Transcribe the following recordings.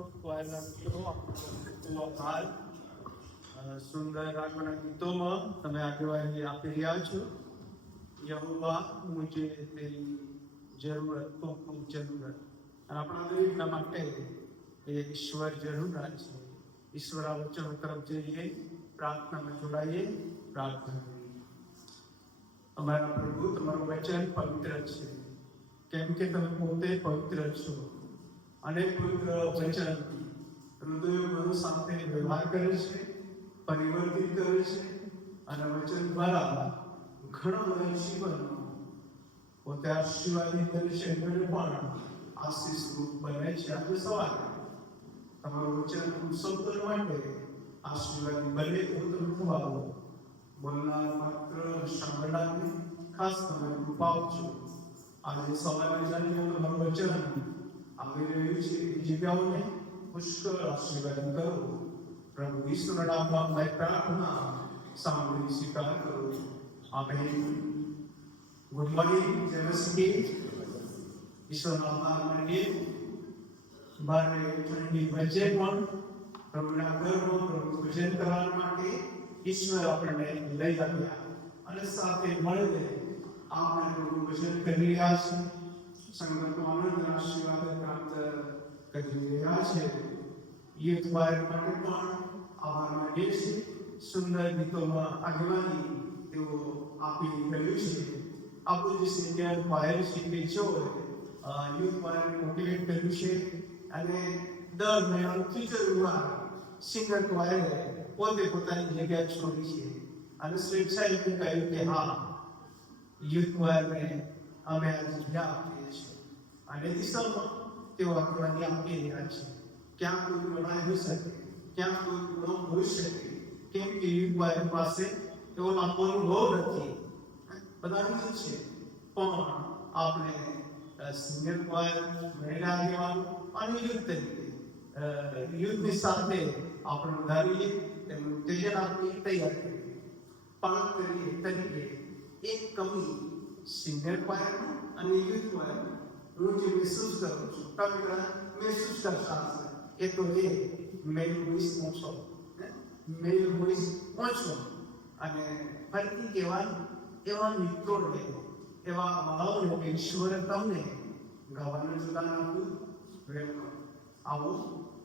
વાયરના મિત્રો આપણો હાલ સુંદર આગળના ગીતોમાં તમે આગેવાની આપી રહ્યા છો. યહોવા મુજે તેરી જરૂરત તો ખૂબ જરૂરત. અને આપણા દરેકના માટે એ ઈશ્વર જરૂર છે. ઈશ્વર આ વચનો તરફ જઈએ, પ્રાર્થનામાં જોડાઈએ, પ્રાર્થના કરીએ. અમારા પ્રભુ, તમારું વચન પવિત્ર છે, કેમ કે તમે પોતે પવિત્ર છો. અને પવિત્ર વચન હૃદયો સાથે વ્યવહાર કરે છે, પરિવર્તિત કરે છે, અને વચન દ્વારા ઘણો બધો જીવનનો પોતે આશીર્વાદિત કરે છે, પણ આશીષરૂપ બને છે. આજે સવારે તમારું વચન શબ્દ માટે આશીર્વાદી બને તો તમે ખૂબ આવો. બોલનાર માત્ર સાંભળનારને ખાસ તમે કૃપા આપજો. આજે સવારે જાણીને તમારું વચન આવી રહ્યું છે એ જગ્યાઓને પુષ્કળ આશીર્વાદ કરો. પ્રભુ ઈશ્વરના નામમાં મારી પ્રાર્થના સાંભળી સ્વીકાર કરો. આમેન. Good morning. જય મસીહ. ઈશ્વરના આભાર માનીએ. ભારે ઠંડી વચ્ચે પણ પ્રભુના ઘરમાં પ્રભુ ભજન કરવા માટે ઈશ્વર આપણને લઈ આવ્યા અને સાથે મળીને આપણે પ્રભુ ભજન કરી રહ્યા છે. સંગતનો આનંદ આશીર્વાદ પ્રાપ્ત કરી રહ્યા છે. યુથ વાયર માટે પણ આભાર માનીએ છીએ. સુંદર ગીતોમાં આગેવાની તેઓ આપી રહ્યું છે. આપણું જે સિનિયર વાયર શીખે છો યુથ વાયર મોટિવેટ કર્યું છે. અને દર મહિનાનું ફ્યુચરમાં સિંગર વાયરે પોતે પોતાની જગ્યા છોડી છે અને સ્વેચ્છાએ કહ્યું કે હા, યુથ વાયરને અમે આ જગ્યા આપીએ છીએ. અને દિશામાં તેઓ આગળવાની આપી રહ્યા છે. ક્યાં કોઈ લડાઈ હોઈ શકે, ક્યાં કોઈ ગુનો હોઈ શકે, કેમ કે યુથ વાયર પાસે એવો લાંબો અનુભવ નથી. બધાનું છે, પણ આપણે સિનિયર વાયર, મહિલા આગેવાનો અને યુથ તરીકે યુથની સાથે આપણે વધારીએ, તેમનું ઉત્તેજન આપીએ, તૈયાર કરીએ. પાંચ તરીકે એક કમી સિનિયર વાયર અને યુથ વાયર હું જે મહેસૂસ કરું છું, તમે મહેસૂસ કરતા હશે, એ તો એ મેલ વોઇસ પહોંચો, મેલ વોઇસ પહોંચો અને ફરીથી કહેવાનું એવા મિત્રો લેવો, એવા માળાઓ કે ઈશ્વરે તમને ગાવાનું સુદાન આપ્યું. વેલકમ. આવો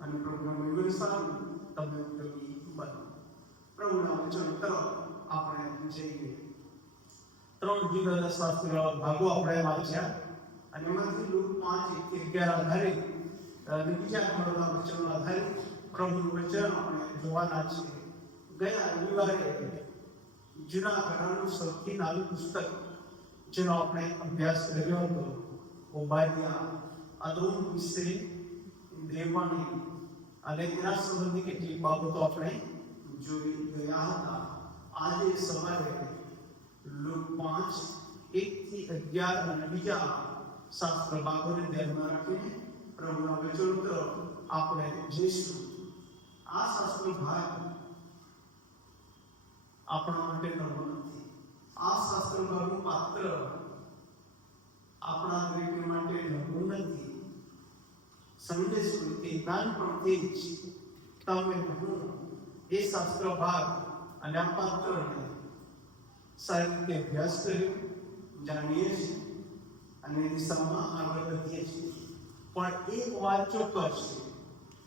અને પ્રભુના મહિમા સારું તમે ઉપયોગી બનો. પ્રભુના વચન તરફ આપણે જઈએ. 3 જુદા શાસ્ત્ર ભાગો આપણે વાંચ્યા અને એમાંથી લુક 5:1-11 આધારિત બીજા ખંડના વચનો આધારિત પ્રભુનું વચન આપણે જોવાના છીએ. ગયા રવિવારે જૂના કરારનું સૌથી નાનું પુસ્તક જેનો આપણે અભ્યાસ કર્યો હતો, ઓબાદ્યા, અદોમ વિશે, દેવાણી અને તેના સંબંધી કેટલીક બાબતો આપણે જોઈ ગયા હતા. આજે સવારે લુક 5:1-11 અને બીજા શાસ્ત્ર ભાગોને ધ્યાનમાં રાખીને પ્રભુના વચનો તરફ આપણે જઈશું. આ શાસ્ત્ર ભાગ આપણા માટે નવો નથી. આ શાસ્ત્ર ભાગનું પાત્ર આપણા દરેક માટે નવું નથી. સંદેશ પૂરતી નાનપણથી જ તમે હું એ શાસ્ત્ર ભાગ અને આ પાત્રને સારી રીતે અભ્યાસ કર્યો, જાણીએ છીએ અને દિશામાં આગળ વધીએ છીએ. પણ એક વાત ચોક્કસ છે,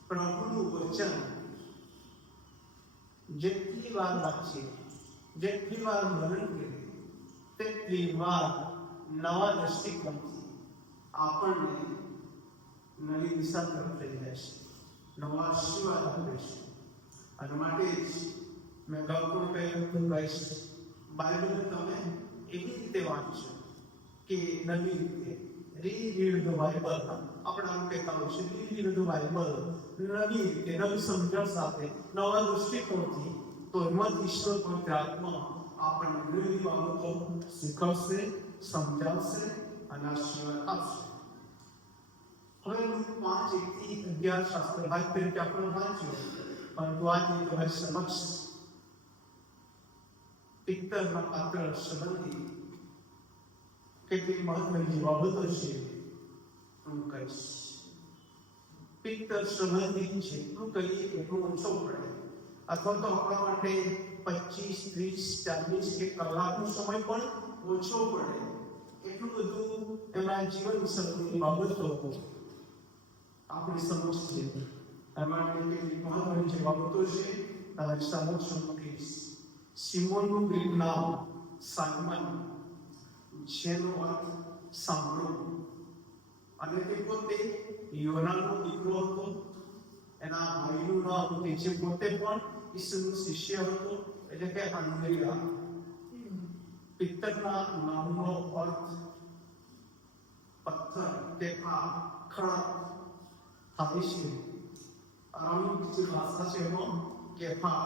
પ્રભુનું વચન જેટલી વાર વાંચીએ, જેટલી વાર મનન કરીએ, તેટલી વાર નવા દ્રષ્ટિકોણથી આપણને નવી દિશા તરફ લઈ જશે, નવા આશીર્વાદ આપે છે. અને માટે જ મેં ગૌરવ કહ્યું કહીશ, બાઇબલ તમે એવી રીતે વાંચો કે નવી રીતે રીડ ધ બાઇબલ. આપણા આમ કહેતા હોય છે રીડ ધ બાઇબલ, નવી રીતે, નવી સમજણ સાથે, નવા દૃષ્ટિકોણથી. તો એમાં ઈશ્વર પવિત્ર આત્મા આપણને નવી બાબતો શીખવશે, સમજાવશે અને આશીર્વાદ આપશે. હવે 5:1-11 શાસ્ત્ર ભાગ તરીકે આપણે વાંચ્યો, પરંતુ આજે તમારી સમક્ષ પિત્તરના પાત્ર સંબંધી કેટલીક મહત્વની બાબતો છે હું કહીશ. પિત્તર સંબંધિત જેટલું કહીએ એટલું ઓછો પડે, અથવા તો આપણા માટે 25, 30, 40 કે કલાકનો સમય પણ ઓછો પડે. એટલું બધું એમના જીવન સંબંધી બાબતો આપણી સમક્ષ છે. એમાં કેટલીક મહત્વની જે બાબતો છે તમારી સમક્ષ મૂકીશ. સિમોનનું ગ્રીક નામ સાયમન, જેનો અર્થ સાંભળો, અને તે પોતે યોનાનો દીકરો હતો. એના ભાઈનું નામ જે પોતે પણ ઈસુનો શિષ્ય હતો, એટલે કે અંદ્રિયા. પિત્તરના નામનો અર્થ પથ્થર કે ખડક થાય છે. અરામીક જે ભાષા છે એમાં કેફા,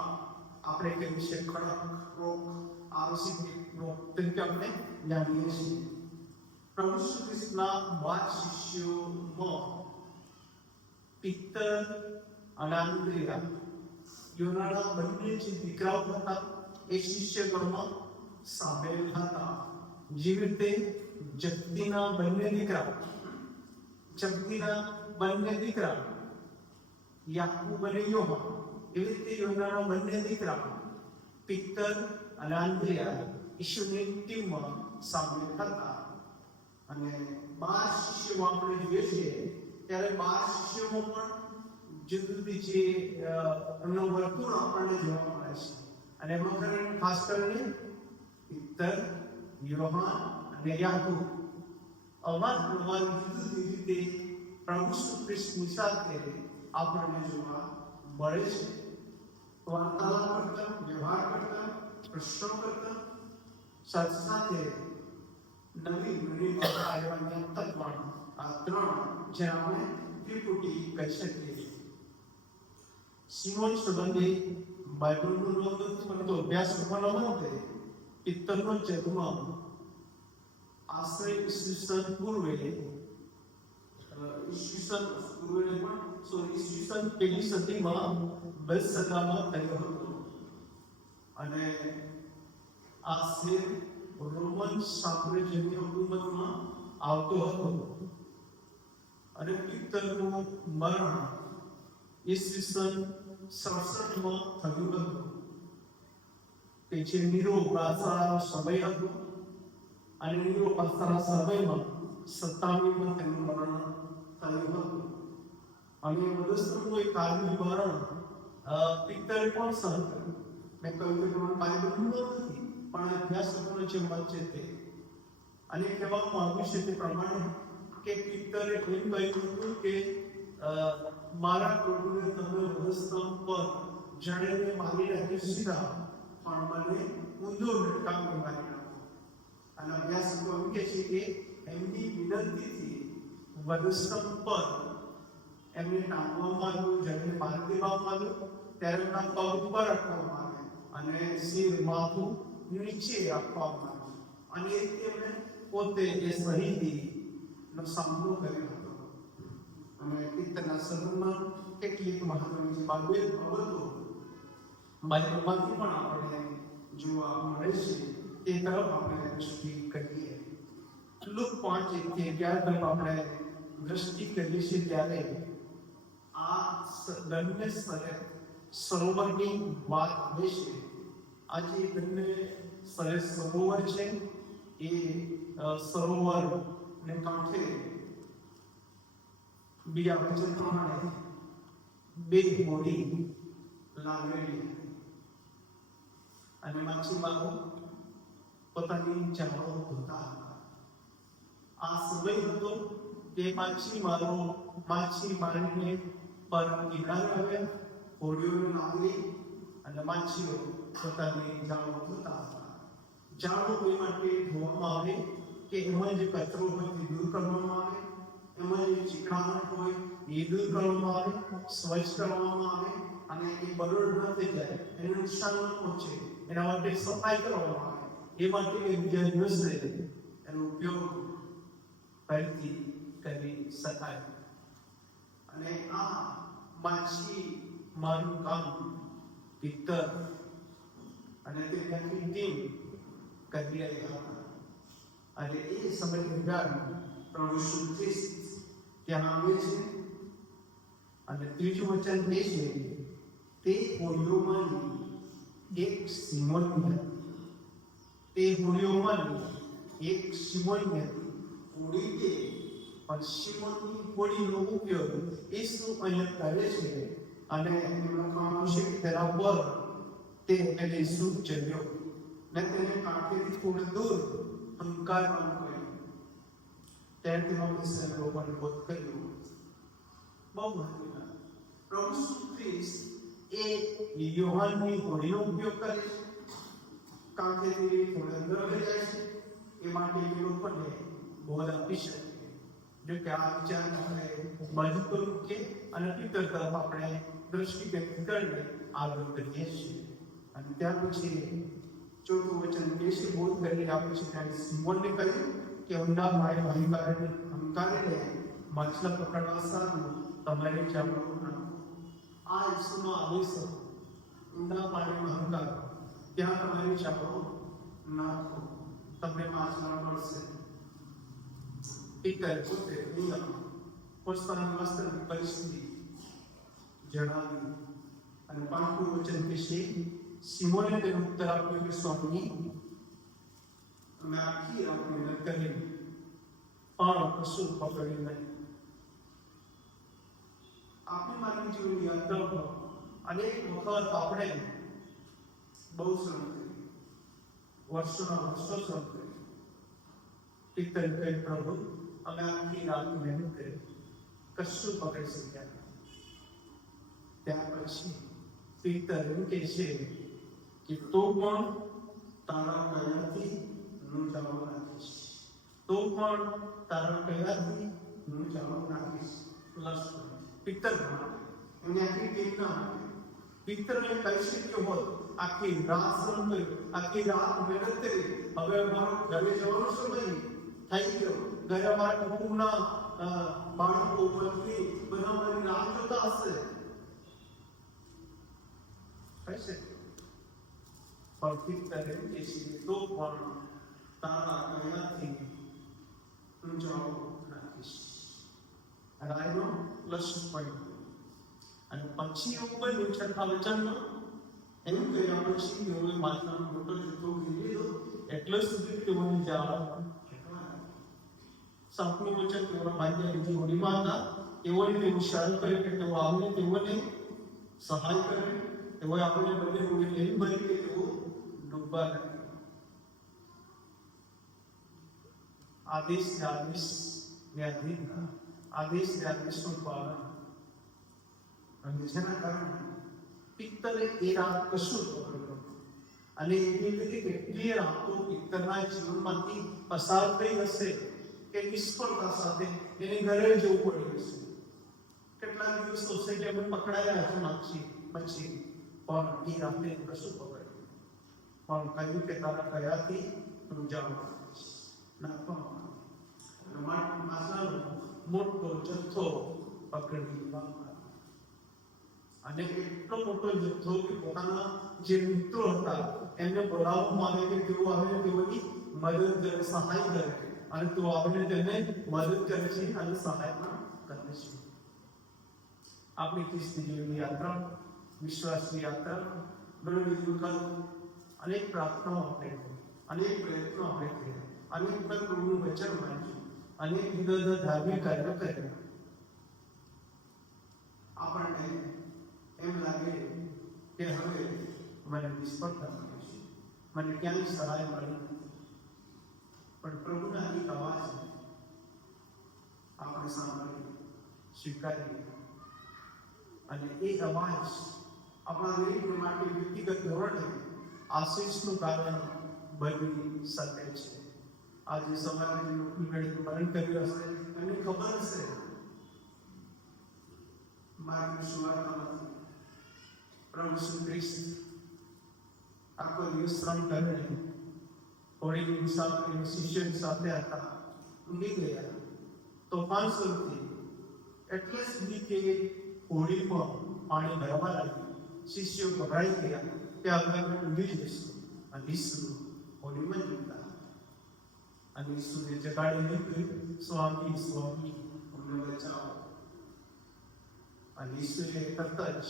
આપણે કહીએ છીએ ખડક, રોક, આરસી રોક તરીકે આપણે જાણીએ છીએ. પ્રભુ શ્રી કૃષ્ણના 12 શિષ્યોમાં પિત્તર અને અંદ્રિયા યોનાના બંને જે દીકરાઓ હતા એ શિષ્યગણમાં સામેલ હતા. જેવી રીતે જબ્દીના બંને દીકરા યાકૂબ અને યોહાન, એવી રીતે યોનાના બંને દીકરા પિત્તર અને અંદ્રિયા ઈસુની ટીમમાં સામેલ હતા. અને 12 શિષ્યો આપણે જોઈએ છીએ ત્યારે 12 શિષ્યોમાં પણ જુદી જુદી જે એમનો વર્તુળ આપણને જોવા મળે છે. અને એમાં ખાસ કરીને પિત્તર, યોહાન અને યાકૂબ અવારનવાર જુદી રીતે પ્રભુ શ્રી કૃષ્ણની સાથે આપણને જોવા મળે છે. વાર્તાલાપ કરતા, વ્યવહાર કરતા, પ્રશ્નો કરતા, સાથે નવી પેઢીમાં આવવાની તત્વણ આ 3 જે આપણે ત્રિપુટી કહી શકીએ. સિમોન સંબંધી બાઇબલનું નોંધ નથી, પરંતુ અભ્યાસ કરવાનો નહોતો. પિત્તરનો જન્મ આશ્રય ઈસવીસન પહેલી સદીમાં બેલસગામાં થયો હતો. અને આ શહેર રોમન સામ્રાજ્યની હુકુમતમાં આવતો હતો. અને પિત્તરનું મરણ ઈસવીસન 67માં થયું હતું. તે જે નીરો પાસાનો સમય હતો, અને નીરો પાસાના સમયમાં 27માં તેનું મરણ થયું હતું. અને વસ્તુનું એક આગવું મરણ પિત્તરે પણ સહન કર્યું. મેં કહ્યું કે બાઇબલ નથી, પણ અભ્યાસ કરવાનો જે મત છે તે. અને કહેવામાં આવ્યું છે તે પ્રમાણે કે પિત્તરે એમ કહ્યું હતું કે મારા પ્રભુને તમે વધસ્તંભ પર જણેને મારી રાખી સીધા, પણ મને ઊંધો લટકાવી મારી નાખો. અને અભ્યાસકો એમ કહે છે કે એમની વિનંતીથી વધસ્તંભ પર એમને ટાંગવામાં આવ્યું, જણને મારી દેવામાં આવ્યું. ત્યારે એમના પગ ઉપર રાખવામાં આવ્યા અને શિર, માથું નીચે રાખવામાં આવ્યું. અને એ તેમણે પોતે એ શહીદીનો સામનો કર્યો હતો. અને પિત્તરના સંબંધમાં કેટલીક મહત્વની બાબતો બાઇબલમાંથી પણ આપણને જોવા મળે છે. તે તરફ આપણે દૃષ્ટિ કરીએ. લુક 5:11 તરફ આપણે દૃષ્ટિ કરીએ છીએ ત્યારે આ બંને સરોવરની વાત આવે છે. આ જે બંને સરોવર છે એ સરોવરને કાંઠે બીજા વચન પ્રમાણે 2 હોડી લાગેલી અને માછીમારો પોતાની જાળો ધોતા હતા. આ સમય હતો કે માછીમારો માછી મારીને પર કિનારે આવ્યા, હોડીઓ લાગી અને માછીઓ પોતાની જાળો ધોતા હતા. જાળો એ માટે ધોવામાં આવે કે એમાં જે કચરો હોય તે દૂર કરવામાં આવે, એમાં જે ચીકણાટ હોય એ દૂર કરવામાં આવે, સ્વચ્છ કરવામાં આવે, અને એ બરોડ ન થઈ જાય, એને નુકસાન ન પહોંચે, એના માટે સફાઈ કરવામાં આવે. એ માટે બીજા દિવસે એનો ઉપયોગ ફરીથી કરી શકાય. અને આ માછી મારું કામ પિત્તર અને તેની ટીમ કરી રહ્યા હતા. અને એ સમય દરમિયાન પ્રભુ ખ્રિસ્ત ત્યાં આવે છે અને ત્રીજું વચન એ છે તે હોડીઓમાંની એક સિમોનની હતી. તે હોડીઓમાંની એક સિમોનની હતી. હોડી તે પણ સિમોનની હોડીનો ઉપયોગ ઈસુ અહીંયા કરે છે અને લખવાનું છે કે તેના પર તે એને ઈસુ ચડ્યો ને તેને કાંઠેથી થોડે દૂર હંકારવાનું કહ્યું. ત્યારે તેમાં લોકોને બોધ કર્યું. બહુ મહત્વના પ્રભુ ખ્રિસ્ત એ યોહાનની હોડીનો ઉપયોગ કરે છે, કાંઠેથી થોડે અંદર રહી જાય છે એ માટે લોકોને બોધ આપી શકે. જો કે આ વિચાર આપણે મજબૂત મૂકીએ અને પિત્તર તરફ આપણે દ્રષ્ટિ વ્યક્ત કરીને આગળ કરીએ છીએ. અને ત્યાર પછી ચોથું વચન દેશી બોધ કરીને આપણે છે ત્યારે સિમોનને કહ્યું કે ઊંડા માળે હંકારીને માછલા પકડવા સારું તમારે ચામડું નાખો. આ ઈસુનો આદેશ હતો. ઊંડા પાણીમાં હંકારો, ત્યાં તમારી ચામડો નાખો, તમને માછલા મળશે. પિત્તર પોતે નિયમ પોતાની વાસ્તવિક પરિસ્થિતિ જણાવી અને પાંચમું વચન કહેશે સિમોને તેનો ઉત્તર આપ્યો કે સ્વામી અમે આખી રાત મહેનત કરી પણ કશું પકડ્યું નહીં. આપણી માનવ જીવનની યાત્રામાં અનેક વખત આપણે બહુ શ્રમ કરી, વર્ષોના વર્ષો શ્રમ કરી. પિત્તર કહે પ્રભુ અમે આખી રાત મહેનત કરી કશું પકડી શક્યા. ત્યાર પછી પિત્તર એમ કહે છે કે તો પણ તારા કયાથી હું જવાબ નાખીશ, તો પણ તારા કયાથી હું જવાબ નાખીશ. પિત્તર એમને આખી ટીમ ના આપે. પિત્તરને કહી શક્યો હોત આખી રાત શ્રમ કરી, આખી રાત મહેનત કરી, હવે અમારો ઘરે જવાનો સમય થઈ ગયો, ઘરે અમારા કુટુંબના બાળકો મંત્રી બધા મારી રાહ જોતા હશે. કહી શકે પણ પિત્તર એમ કહે છે તો પણ તારા કયાથી હું જવાબ નાખીશ. રાયનો લક્ષણ પડ્યું અને પછી એવું બન્યું છઠ્ઠા વચનમાં એમ કહ્યા પછી તેઓએ માછલાનો મોટો જથ્થો ઘેરી લીધો એટલે સુધી તેઓની જાળ. સાતમું વચન તેઓના ભાગ્યા બીજી હોડીમાં હતા. તેઓને તેવું ઇશારો કર્યો કે તેઓ આવીને તેઓને સહાય કરે. તેઓએ આપણને બંને હોડી લઈ ભરી કે તેઓ ડૂબવા લાગ્યા. આદેશ ને આદેશનું પાલન અને જેના કારણે પિત્તરે એ રાત કશું પકડ્યું અને એવી રીતે કેટલી રાતો પિત્તરના જીવનમાંથી પસાર થઈ હશે કે નિષ્ફળતા સાથે એને ઘરે જવું પડ્યું હશે. કેટલાક દિવસો છે કે અમે પકડાયા હતા પછી પણ એ રાતે કશું પકડ્યું પણ કહ્યું કે તારા કયાથી તું જાવ નાખવાનો મોટો જથ્થો પકડી અને એટલો મોટો જથ્થો કે પોતાના જે મિત્રો હતા એમને બોલાવવામાં આવે કે તેઓ આવીને તેઓની મદદ કરે, સહાય કરે અને તેઓ આવીને તેને મદદ કરે છે અને સહાય પણ કરે છે. આપણી ખ્રિસ્તી જીવનની યાત્રા, વિશ્વાસની યાત્રા, ઘણી વખત અનેક પ્રાર્થનાઓ આપણે કરી, અનેક પ્રયત્નો આપણે કર્યા, અનેક પ્રભુનું વચન માન્યું, અનેક જુદા ધાર્મિક કાર્યો કર્યા. આપણને એમ લાગે કે હવે મને નિષ્ફળતા મળી છે, મને ક્યાંય સહાય મળી નથી. પણ પ્રભુના એક અવાજ આપણે સાંભળીએ, સ્વીકારીએ અને એ અવાજ આપણા દરેક માટે વ્યક્તિગત ધોરણે આશીષનું કારણ બની શકે છે. આજે સવારે જે લોકોની મરણ કર્યું હશે એમને ખબર હશે માર્ગની સુવાર્તામાંથી પ્રભુ શ્રી કૃષ્ણ આખો દિવસ શ્રમ કરીને હોડીની મુસાફરીમાં શિષ્યોની સાથે હતા, ઊંઘી ગયા, તોફાન શરૂ થઈ એટલે સુધી કે હોડીમાં પાણી ભરવા લાગ્યું. શિષ્યો ગભરાઈ ગયા કે હવે અમે ઊંઘી જઈશું અને ઈસુ હોડીમાં જીવતા અને ઈસુને જગાડીને કહ્યું સ્વામી સ્વામી અમને બચાવો. અને ઈસુએ તરત જ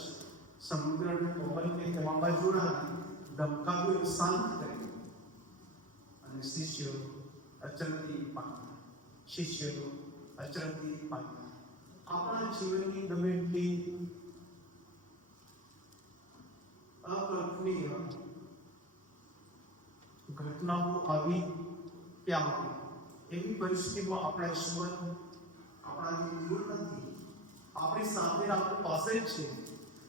સમુદ્રને પવનને વાવાઝોડા ધમકાવ્યું, શાંત કર્યું અને શિષ્યો અચરતી પામ્યા. શિષ્યો અચરતી પામ્યા. આપણા જીવનની ગમે એટલી અકલ્પનીય ઘટનાઓ આવી ત્યાં એવી પરિસ્થિતિમાં આપણા ઈશ્વર આપણાથી દૂર નથી, આપણી સાથે આપણી પાસે જ છે.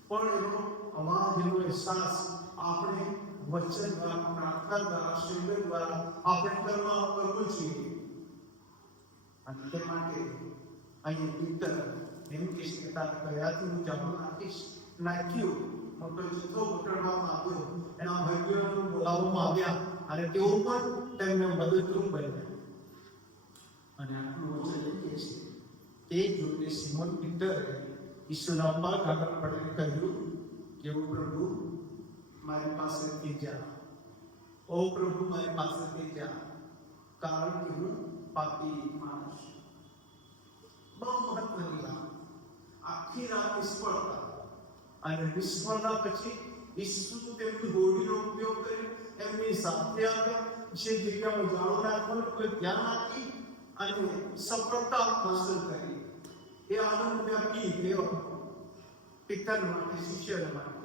પણ એનો અવાજ, એનો અહેસાસ આપણે વચન દ્વારા, પ્રાર્થના દ્વારા, શરીર દ્વારા આપણે કરવું જોઈએ. અને તે માટે અહીં પિત્તર એમ કહે છે કે તારા કયાથી હું જમા નાખીશ. નાખ્યું, મોટો જથ્થો પકડવામાં આવ્યો, એના ભાઈઓને બોલાવવામાં આવ્યા અને તેઓ પણ તેમને મદદરૂપ બન્યા. અને આપણું વચન એ કહે છે, તે જોઈને સિમોન પિત્તરે ઈસુના પગ આગળ પડીને કહ્યું કે ઓ પ્રભુ, મારી પાસેથી જા. ઓ પ્રભુ, મારી પાસેથી જા, કારણ કે હું પાપી માણસ છું. બહુ મહત્વની વાત. આખી રાત નિષ્ફળતા, અને નિષ્ફળતા પછી ઈસુ તેમની હોડીનો ઉપયોગ કરી એમની સાથે આવ્યા. જે જગ્યામાં જાળો નાખવાનું કોઈ ધ્યાન આપી અને સફળતા હાંસલ કરી. એ આનંદ વ્યાપી ગયો પિત્તર માટે, શિષ્ય માટે.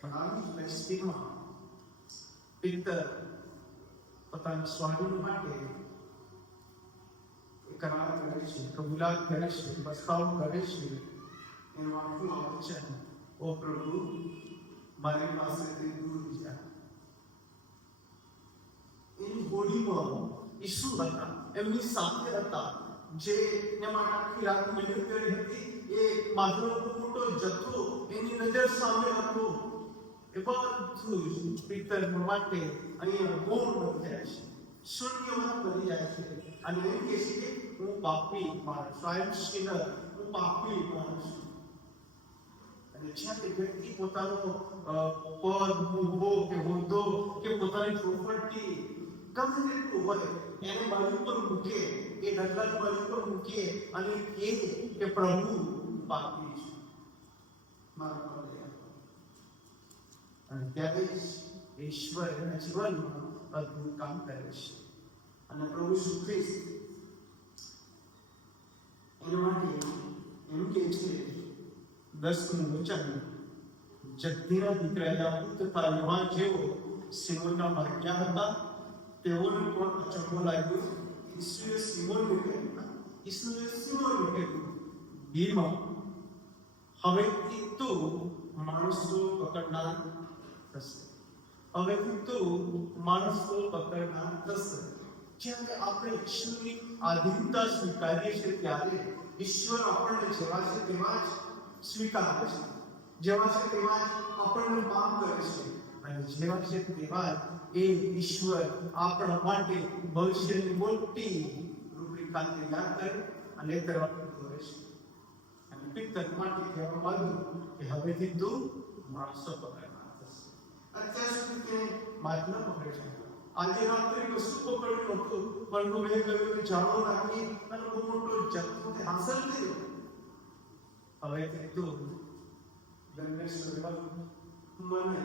પણ આવી પરિસ્થિતિમાં પિત્તર પોતાના સ્વામી માટે કરાર કરે છે, કબૂલાત કરે છે, પ્રસ્તાવ કરે છે. એનું આખું વચન, ઓ પ્રભુ, મારી પાસેથી દૂર જા. એની હોડીમાં ઈસુ હતા, એમની સાથે હતા, જે એમાં આખી રાત મહેનત કરી હતી. એ માધવનો મોટો જથ્થો એની નજર સામે હતો. એ બધું પિત્તર માટે અહીંયા મૌન બની જાય છે, શૂન્યમાં બની જાય છે. અને એમ કહે છે કે હું પાપી માણસ, આઈ એમ સિનર, હું પાપી માણસ. અને જ્યાં તે વ્યક્તિ પોતાનો પદ, હોદ્દો કે હોદ્દો કે પોતાની પ્રોપર્ટી ગમે તેટલું હોય એને બાજુ પર મૂકે, એ ડગલાની બાજુ પર મૂકે અને કહે કે પ્રભુ, પાપી છું, મારા પર દયા કરો. અને ત્યારે જ ઈશ્વર એના જીવનમાં અદ્ભુત કામ કરે છે. અને પ્રભુ ઈસુ ખ્રિસ્ત એના માટે એમ કહે છે 10મું વચન, જગદીના દીકરા તથા યુવાન જેવો સિમોનના ભાગ્યા હતા, તેઓને પણ અચંબો લાગ્યો. ઈસુએ સિમોનને કહ્યું, ભીમાં હવેથી તું માણસો પકડનાર થશે. હવેથી તું માણસો પકડનાર થશે. જ્યારે આપણે ઈશ્વરની આધીનતા સ્વીકારીએ છીએ ત્યારે ઈશ્વર આપણને જેવા છે તેવા જ સ્વીકારે છે, જેવા છે તેવા જ આપણને માફ કરે છે. અને જેવા છે તેવા જ એ ઈશ્વર આપણા માટે ભવિષ્યની મોટી રૂપરેખા તૈયાર કરે અને તરફ દોરે છે. અને પિત્તર માટે કહેવામાં આવ્યું કે હવેથી તું માણસો પકડનાર થશે. અત્યાર સુધી તે માછલા પકડે છે. આજે રાત્રે કશું પકડ્યું નહોતું, પરંતુ મેં કહ્યું કે જાળો નાખી અને બહુ મોટો જથ્થો હાંસલ કર્યો. હવે તું ગણને સર્વમાં મને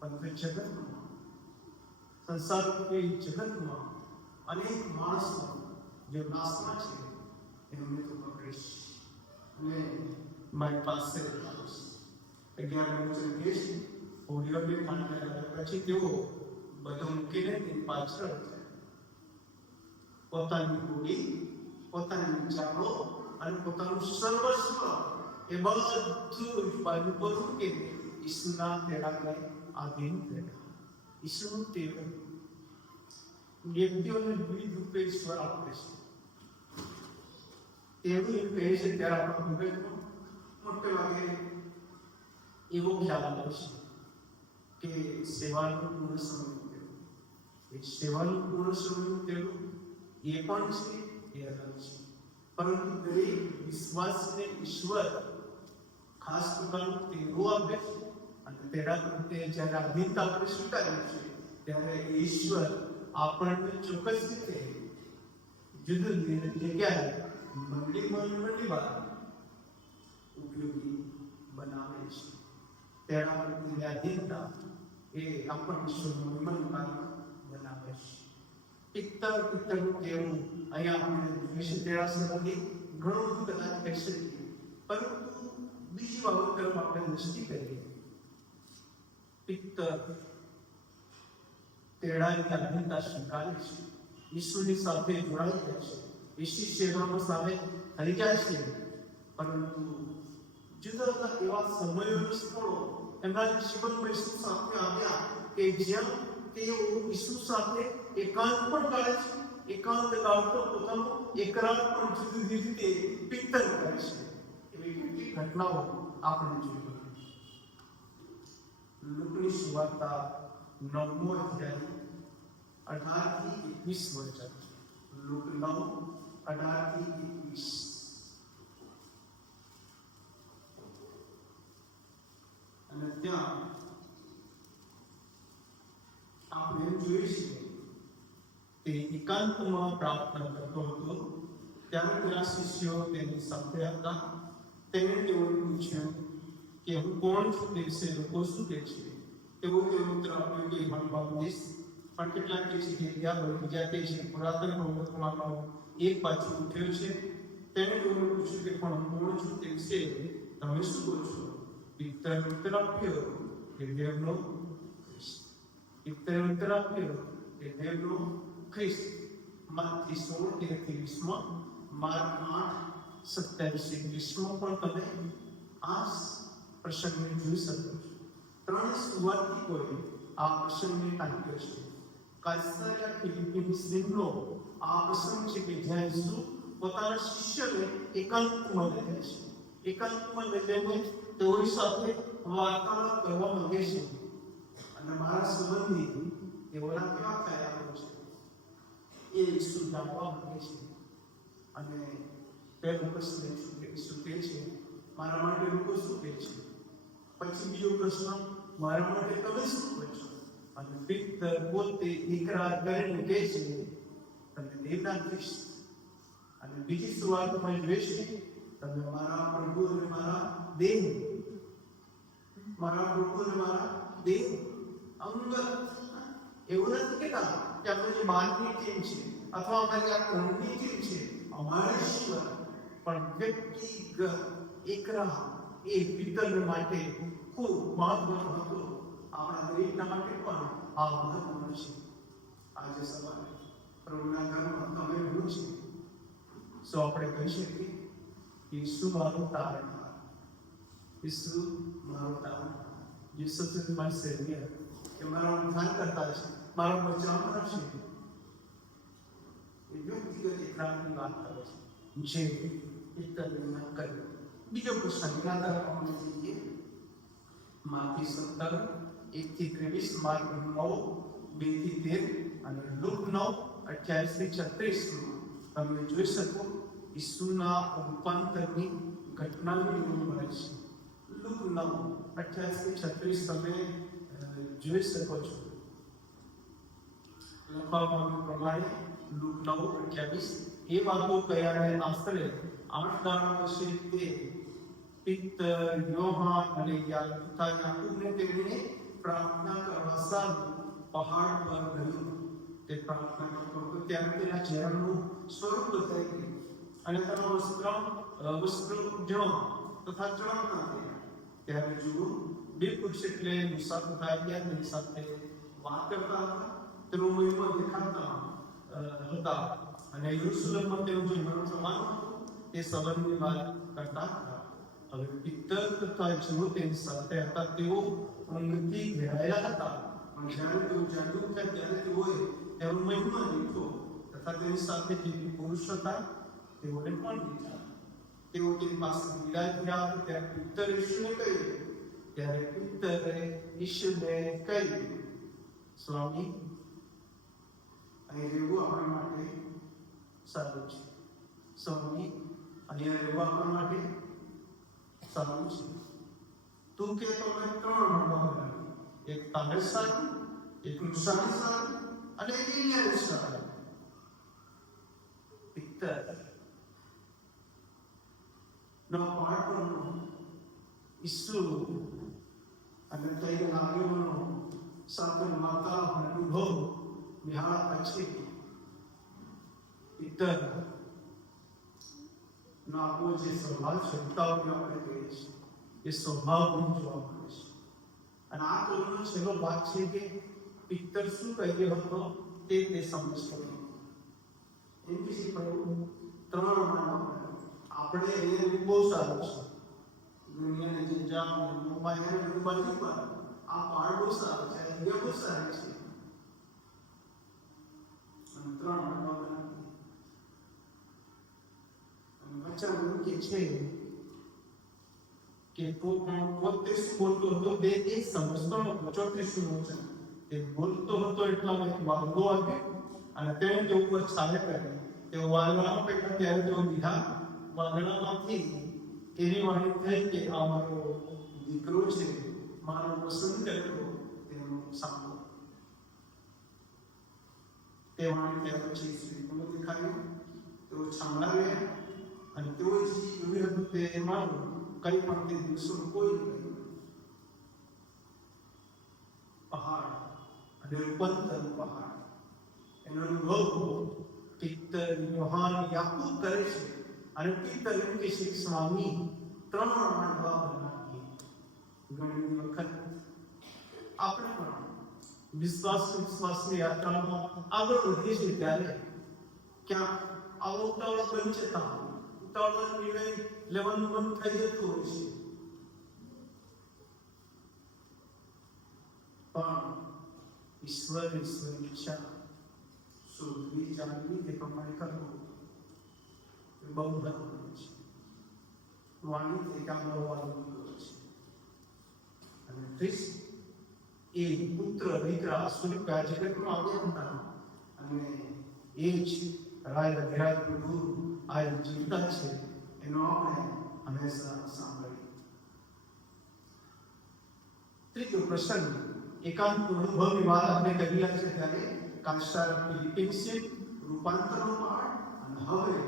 પણ જગતમાં, સંસારરૂપી જગતમાં અનેક માણસો જે નાશમાં છે એમને તું પકડીશ અને મારી પાસે લાવીશ. 11મું વચન કહે છે, હોડીઓ બે માંડ્યા પછી તેઓ બધું મૂકીને તેની પાછળ પોતાની હોડી, પોતાની જાળો અને પોતાનું સર્વસ્વ એ બધું બાજુ પર મૂકીને ઈસુના તેડાને આધીન થયા. ઈસુનું તેડું વ્યક્તિઓને વિવિધ રૂપે ઈશ્વર આપે છે. તેવું એમ કહે છે ત્યારે આપણા મગજમાં મોટે ભાગે એવો ખ્યાલ આવે છે કે સેવાનું પૂર્ણ સમય, એ સેવાનું પૂર્ણ સમય તેડું એ પણ છે, એ અલગ છે. પરંતુ દરેક વિશ્વાસને ઈશ્વર ખાસ પ્રકારનું તેડું આપે છે. અને તેના પ્રત્યે જ્યારે આધીનતા આપણે સ્વીકારીએ છીએ ત્યારે ઈશ્વર આપણને ચોક્કસ રીતે જુદી જુદી જગ્યાએ મંડીમાં તેના પ્રત્યેની આધીનતા એ આપણા ઈશ્વરનું વિમલકારી બનાવે છે. પિત્તરનું કહેવું અહીંયા આપણે વિશે તેરાસમાંથી ઘણું કદાચ કહી શકીએ, પરંતુ બીજી બાબત તરફ આપણે દ્રષ્ટિ કરીએ. પિત્તર તેડાની આધીનતા સ્વીકારે છે, ઈશ્વરની સાથે જોડાઈ જાય છે, ઈશ્વરી સેવામાં સામે થઈ જાય છે, પરંતુ જુદા જુદા એવા સમયો સ્થળો એમના જીવનમાં ઈસુ સાથે આવ્યા કે જ્યાં તેઓ ઈસુ સાથે એકાંત પણ કરે છે, એકાંત ગાળતો પોતાનો એકરાર પણ જુદી જુદી રીતે પિત્તર કરે છે. એવી કેટલીક ઘટનાઓ આપણે જોઈ. લુકની સુવાર્તા 9મો અધ્યાય 18 થી 21 વચન. લુક 9 18 થી 21. અને ત્યાં આપણે જોઈએ છીએ તે એકાંતમાં પ્રાર્થના કરતો હતો. ત્યારે તેના શિષ્યો તેની સાથે હતા. તેમણે તેઓને પૂછ્યું કે હું કોણ છું તે વિશે લોકો શું કહે છે? તેઓ તેનો ઉત્તર આપ્યો કે યોહાન બાપ્તિસ્ત, પણ કેટલાક કહે છે કે એલિયા, બીજા કહે છે પુરાતન પ્રવક્તામાંનો એક પાછો ઉઠ્યો છે. તેમણે તેઓને પૂછ્યું કે પણ હું કોણ છું તે વિશે તમે શું કહો છો? પિત્તરે ઉત્તર આપ્યો કે દેવનો ખ્રિસ્ત. પિત્તરે ઉત્તર આપ્યો કે દેવનો ખ્રિસ્ત. માથી 16:23, માર્ક 8:27-21 પણ તમે આ પ્રસંગને જોઈ શકો છો. ત્રણ સુવાર્તિકોએ આ પ્રસંગને ટાંક્યો છે. કાઇસરિયા ફિલિપ્પીનો આ પ્રસંગ છે કે જ્યાં ઈસુ પોતાના શિષ્યને એકાંતમાં લે છે. એકાંતમાં લઈને તેઓની સાથે વાર્તાલાપ કરવા માંગે છે. અને મારા સંબંધી તેઓના કેવા થયા છે એ ઈસુ જાણવા માંગે છે. અને પહેલો પ્રશ્ન ઈસુ કહે છે, મારા માટે લોકો શું કહે છે? પછી બીજો પ્રશ્ન, મારા માટે તમે શું કહો છો? અને પિત્તર પોતે ઇકરાર કરીને કહે છે, તમે દેવના ખ્રિસ્ત. અને બીજી સુવાર્તામાં જોઈએ છે, તમે મારા પ્રભુ અને મારા દેવ, મારા પ્રભુ અને મારા દેવ. અંગત એવું નથી કહેતા કે આપણે જે બહારની ટીમ છે અથવા અમારી આ કોણની ટીમ છે, અમારા ઈશ્વર, પણ વ્યક્તિગત એકરા એ પિત્તર માટે ખૂબ મહત્વનો હતો. આપણા દરેકના માટે પણ આ મહત્વનું છે. આજે સવારે પ્રભુના ઘરમાં તમે રહ્યું છે, સો આપણે કહી શકીએ કે ઈસુ મારું તારણહાર, ઈસુ મારું તારણહાર, જીસસ ઇઝ માય સેવિયર, કે મારા ઉદ્ધાર કરતા છે, મારો બચાવનાર છે. એ વ્યક્તિગત એકરારની વાત કરે છે, જે પિત્તરે ન કર્યો. બીજો પ્રશ્ન નિરાધાર આપણે જોઈએ. માથી 17:1-23, માર્ક 9:2-13 અને લુક 9:28-36 તમે જોઈ શકો ઈસુના રૂપાંતરની ઘટનાની મળે છે. લુક 9:28-36 તમે જોઈ શકો છો. લખવામાં પ્રમાણે લુક 9:28, એ વાતો કયાને આશરે 8 દાડા પછી તે પિત્તર, યોહાન અને યાકૂબને તેમને પ્રાર્થના કરવા સારું પહાડ પર ગયો. તે પ્રાર્થના કરતો હતો ત્યારે તેના ચહેરાનું સ્વરૂપ બદલાઈ ગયું અને તેના વસ્ત્ર ઉજળો તથા ચળકતા થયા. ત્યારે જુઓ, બે પુરુષ એટલે મુસાફર આવ્યા, તેની સાથે વાત કરતા હતા, તેનો મહિમા દેખાડતા હતા અને યરુશલેમમાં તેઓ જે મનોરમાન તે સંબંધની વાત કરતા હતા. હવે પિત્તર તથા જેઓ તેની સાથે હતા તેઓ ઊંઘથી ઘેરાયેલા હતા. પણ જ્યારે તેઓ જાગૃત થયા ત્યારે તેઓએ તેનો મહિમા દીઠો તથા તેની સાથે જે પુરુષ હતા તેઓને પણ દીઠા. તેઓ તેની પાસે વિદાય થયા ત્યારે પિત્તરે ઈસુને કહ્યું, ત્યારે પિત્તરે ઈસુને કહ્યું, સ્વામી, અહીં રહેવું આપણા માટે સારું છે. સ્વામી, અહીંયા રહેવું આપણા માટે સારું છે. તું કે તો મેં 3 મળવા લાગી, એક તારે સારું, એક નુકસાન સારું અને એક એલિયાનું સારું. પિત્તર નો પાઠ ઈસુ અને તે લાગ્યોનો સાથે માતા અનુભવ નિહાળા પછી ઇતર ના આપણો જે સ્વભાવ છે ઉતાવળ આપણે કહીએ છીએ એ સ્વભાવ પણ જોવા મળે છે. અને આ તોનો છેલ્લો ભાગ છે કે પિત્તર શું કહ્યો હતો તે સમજતો એમ પછી પણ ત્રણ આપણે એ બહુ સારું છે. દુનિયાને જે જામ મોબાઈલ ને બધું પર આ પાડ બહુ સારું છે, એ બહુ સારું છે. અને ત્રણ બચ્ચા એવું કે છે કે પોતે બોલતો હતો બે એ સમજતો નહોતો. 34 છે તે બોલતો હતો એટલામાં વાંધો આવ્યો અને તેને તે ઉપર છાલે કરી તે વાળવાનો પેટા ત્યારે તેઓ દીધા વાળણામાંથી એની વાણી થઈ કે આ મારો દીકરો છે, મારો પસંદ કર્યો તેનો સાંભળો. તે વાણી ત્યાં પછી શ્રીફળો દેખાયું, તેઓ છાંગડાવ્યા અને તેઓ જે હતું તે મારું કઈ પણ તે દિવસો કોઈ નહીં. પહાડ અને રૂપાંતર પહાડ એનો અનુભવ પિત્તર યોહાન યાકૂબ કરે છે. અને પિત્તર એમ કે છે સ્વામી ત્રણ માંડવા બનાવીએ. ઘણી વખત આપણે પણ વિશ્વાસની યાત્રામાં આગળ વધીએ છીએ ત્યારે ક્યાંક આવો ઉતાવળ બની જતા ઉતાવળ નિર્ણય લેવાનું મન થઈ જતું હોય છે. પણ ઈશ્વરની ઈચ્છા શોધવી જાણવી તે પ્રમાણે કરવું એ બહુ મહત્વનું છે. વાણી તે કામ કરવાનું છે. અને ખ્રિસ્ત એ પુત્ર દીકરા સ્વરૂપા જગતમાં આવ્યા હતા અને એ જ રાય અધ્યાય પ્રભુ આ જીવતા છે એનો આપણે હંમેશા સાંભળીએ. ત્રીજો પ્રસંગ એકાંત અનુભવની વાત આપણે કરી રહ્યા છે ત્યારે કાંસાર ફિલિપિન્સી રૂપાંતરનો પાઠ અને હવે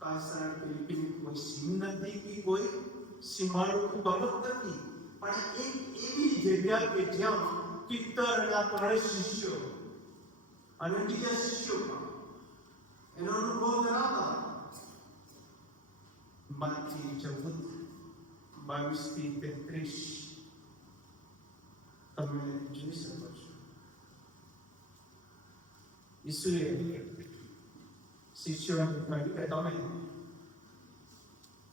કાંસાર ફિલિપિન કોઈ સીમ નથી કે કોઈ સીમાડું બાબત નથી, પણ એક એવી જગ્યા કે જ્યાં પિત્તરના ત્રણેય શિષ્યો અને બીજા શિષ્યો પણ એનો અનુભવ ધરાવતા. માથી 14:22-33 તમે જોઈ શકો છો. ઈસુએ શિષ્યોને કહ્યું કે તમે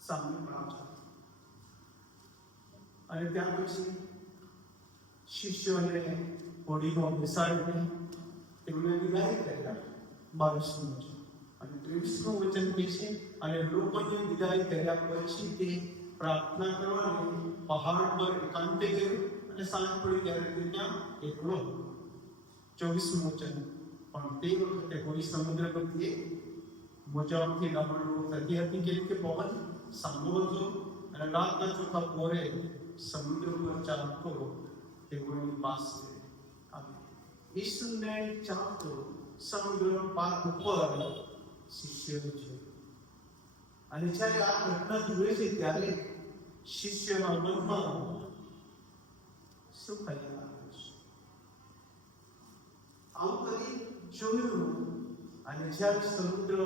સામે પ્રાપ્ત. અને ત્યાર પછી શિષ્યોને હોડીમાં બેસાડીને તેમને વિદાય કર્યા. 22 અને 23 વચન કહે છે અને લોકોને વિદાય કર્યા પછી તે પ્રાર્થના કરવાની પહાડ પર એકાંતે ગયો અને સાંજ પડી ત્યારે તે ત્યાં એકલો. 24 વચન પણ તે વખતે કોઈ સમુદ્ર પ્રત્યે મોજાઓથી લમણો થતી હતી કેમ કે પવન સાંભળો હતો અને રાતના ચોથા પોરે સમુદ્ર પર ચાલતો તેઓની પાસે આવ્યો. ઈસુને ચાલતો સમુદ્ર પાર ઉપર શિષ્યો છે. અને જ્યારે આ ઘટના જુએ છે ત્યારે શિષ્યના મનમાં શું ખ્યાલ આવે છે? આવું કરી જોયું અને જ્યારે સમુદ્ર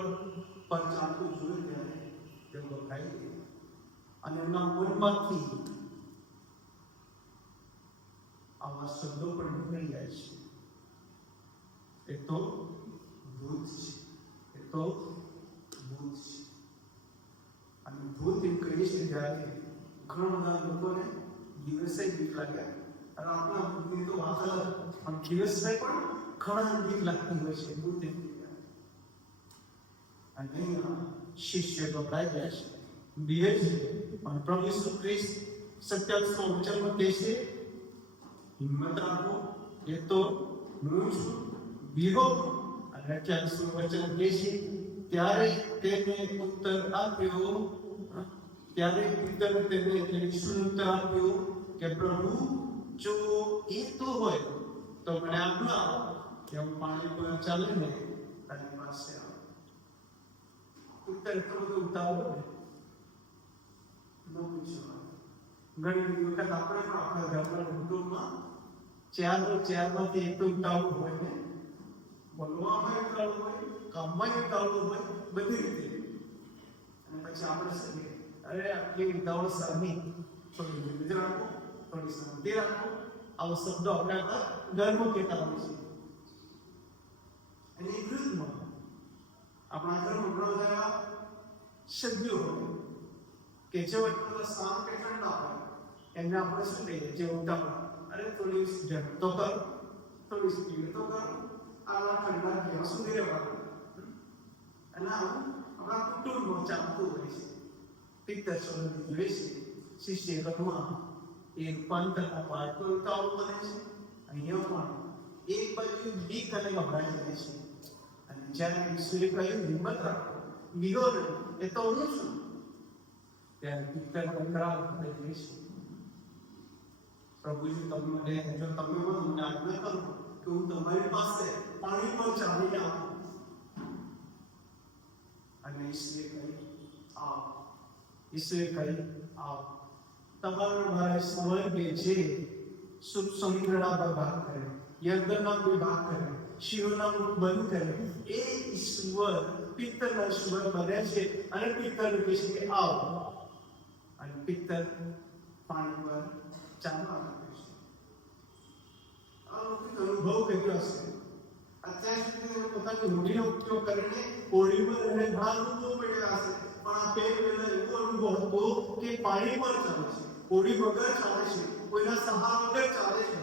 પર ચાલતું જોયું ત્યારે તેઓ ગભરાઈ ગયા અને એમના મનમાંથી આવા શબ્દો પણ નીકળી જાય છે, એ તો ભૂત છે, એ તો ભૂત છે. અને ભૂત એમ કહે છે જ્યારે ઘણા બધા લોકોને દિવસે બીક લાગ્યા અને આપણા ભૂતની તો વાત અલગ, પણ દિવસે પણ ઘણા બીક લાગતી હોય છે. ભૂત એમ અને શિષ્ય ગભરાઈ ગયા છે, બીએ છે. પણ પ્રભુ ઈસુ ખ્રિસ્ત 27 વચનમાં કહે છે હિંમત રાખો, એ તો હું છું, બીહો. અને 28 વચન કહે છે ત્યારે તેને ઉત્તર આપ્યો, ત્યારે પિત્તર તેને ઈસુને ઉત્તર આપ્યો કે પ્રભુ જો એ તો હોય તો મને આજ્ઞા આપો કે હું પાણી પર ચાલીને તારી પાસે આવું. પિત્તર એટલો બધો ઉતાવળો ન પૂછ્યો ઘણી બધી વખત આપણે પણ આપણા ઘરના કુટુંબમાં ચારમાંથી એક તો ઉતાવળું હોય ને, બોલવામાં ઉતાવળું હોય, કામમાં ઉતાવળું હોય, બધી રીતે. અને પછી આપણે શું કહીએ, અરે આટલી ઉતાવળ સારી, થોડી ધીરજ રાખો, થોડી શાંતિ રાખો. આવો શબ્દો આપણે ઘરમાં કહેતા હોય છે. અને એ વિરુદ્ધમાં આપણા ઘરમાં ઘણા બધા સભ્યો હોય કે જેઓ એટલા શાંત કે ઠંડા હોય, એમને આપણે શું કહીએ, જે ઉતાવળ, અરે થોડી ઝડપ તો કરો, થોડી સ્પીડ તો કરો, આવા ઠંડા કેવા સુધી રહેવાનું. અને આવું આપણા કુટુંબમાં ચાલતું હોય છે. પિત્તર સ્વરૂપ જોઈએ છે શિષ્ય ઘરમાં એ રૂપાંતરના પાઠ ઉતાવળ બને છે. અહીંયા પણ એક બાજુ બીક અને ગભરાઈ જાય છે. અને જ્યારે ઈશ્વરે કહ્યું હિંમત રાખો, બીગો નહીં, એ તો હું છું, ત્યારે પિત્તર કંકરાળ થઈ જાય છે. પ્રભુજી તમને જો તમે મને આજ્ઞા કરો કે હું તમારી પાસે પાણી પર ચાલીને આવું, અને ઈશ્વરે કહ્યું આવ, ઈશ્વરે કહ્યું આવ. તમારા મારા સ્વર્ગે જે સમુદ્રના ભાગ કરે, યર્દનના કોઈ ભાગ કરે, શિરોના મુખ બંધ કરે, એ ઈશ્વર પિત્તરના ઈશ્વર બને છે. અને પિત્તર કહે છે કે આવ, અને પિત્તર પાણી પર ચાલવા લાગે છે. આ અનુભવ કર્યો હશે. અત્યાર સુધી પોતાની રૂઢિનો ઉપયોગ કરીને હોળીમાં એને ભાગ મૂકવો પડ્યા હશે, પણ આ બે પહેલા એવો અનુભવ હતો કે પાણી પર ચાલે છે, હોળી વગર ચાલે છે, કોઈના સહારા વગર ચાલે છે.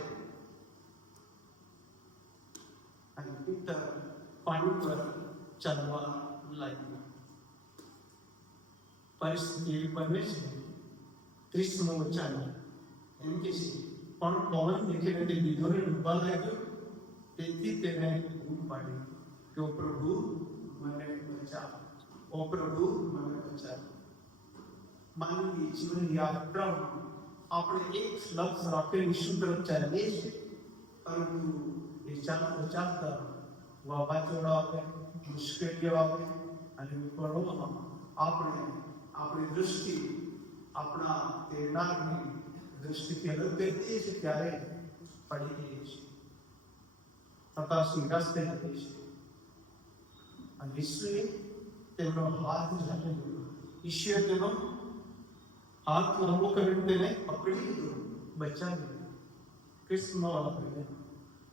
અને પિત્તર પાણી પર ચાલવા લાગ્યો. પરિસ્થિતિ એવી બને છે, ક્રિસ્તનો વચન એમ કે છે, પણ પવન દેખીને તે બીજોને ડૂબવા લાગ્યો. તેથી તેને બૂમ પાડી કે ઓ પ્રભુ મને બચાવ, ઓ પ્રભુ મને બચાવ. માનવી જીવન યાત્રામાં આપણે એક લક્ષ્ય રાખીને ઈશ્વર તરફ ચાલીએ છીએ, પરંતુ એ ચાલતા ચાલતા વાવાઝોડા આવે, મુશ્કેલીઓ આવે, અને વિપળોમાં આપણે આપણી દૃષ્ટિ આપણા તેનારની દૃષ્ટિથી અલગ કરીએ છીએ, ત્યારે પડી જઈએ છીએ, તથા નિરાશ થઈ જઈએ છીએ. અને ઈશ્વરે તેમનો હાથ લાંબો કર્યો, ઈશ્વરે તેનો હાથ લાંબો કરીને તેને પકડી લીધો, બચાવી લીધો. કૃષ્ણવાળા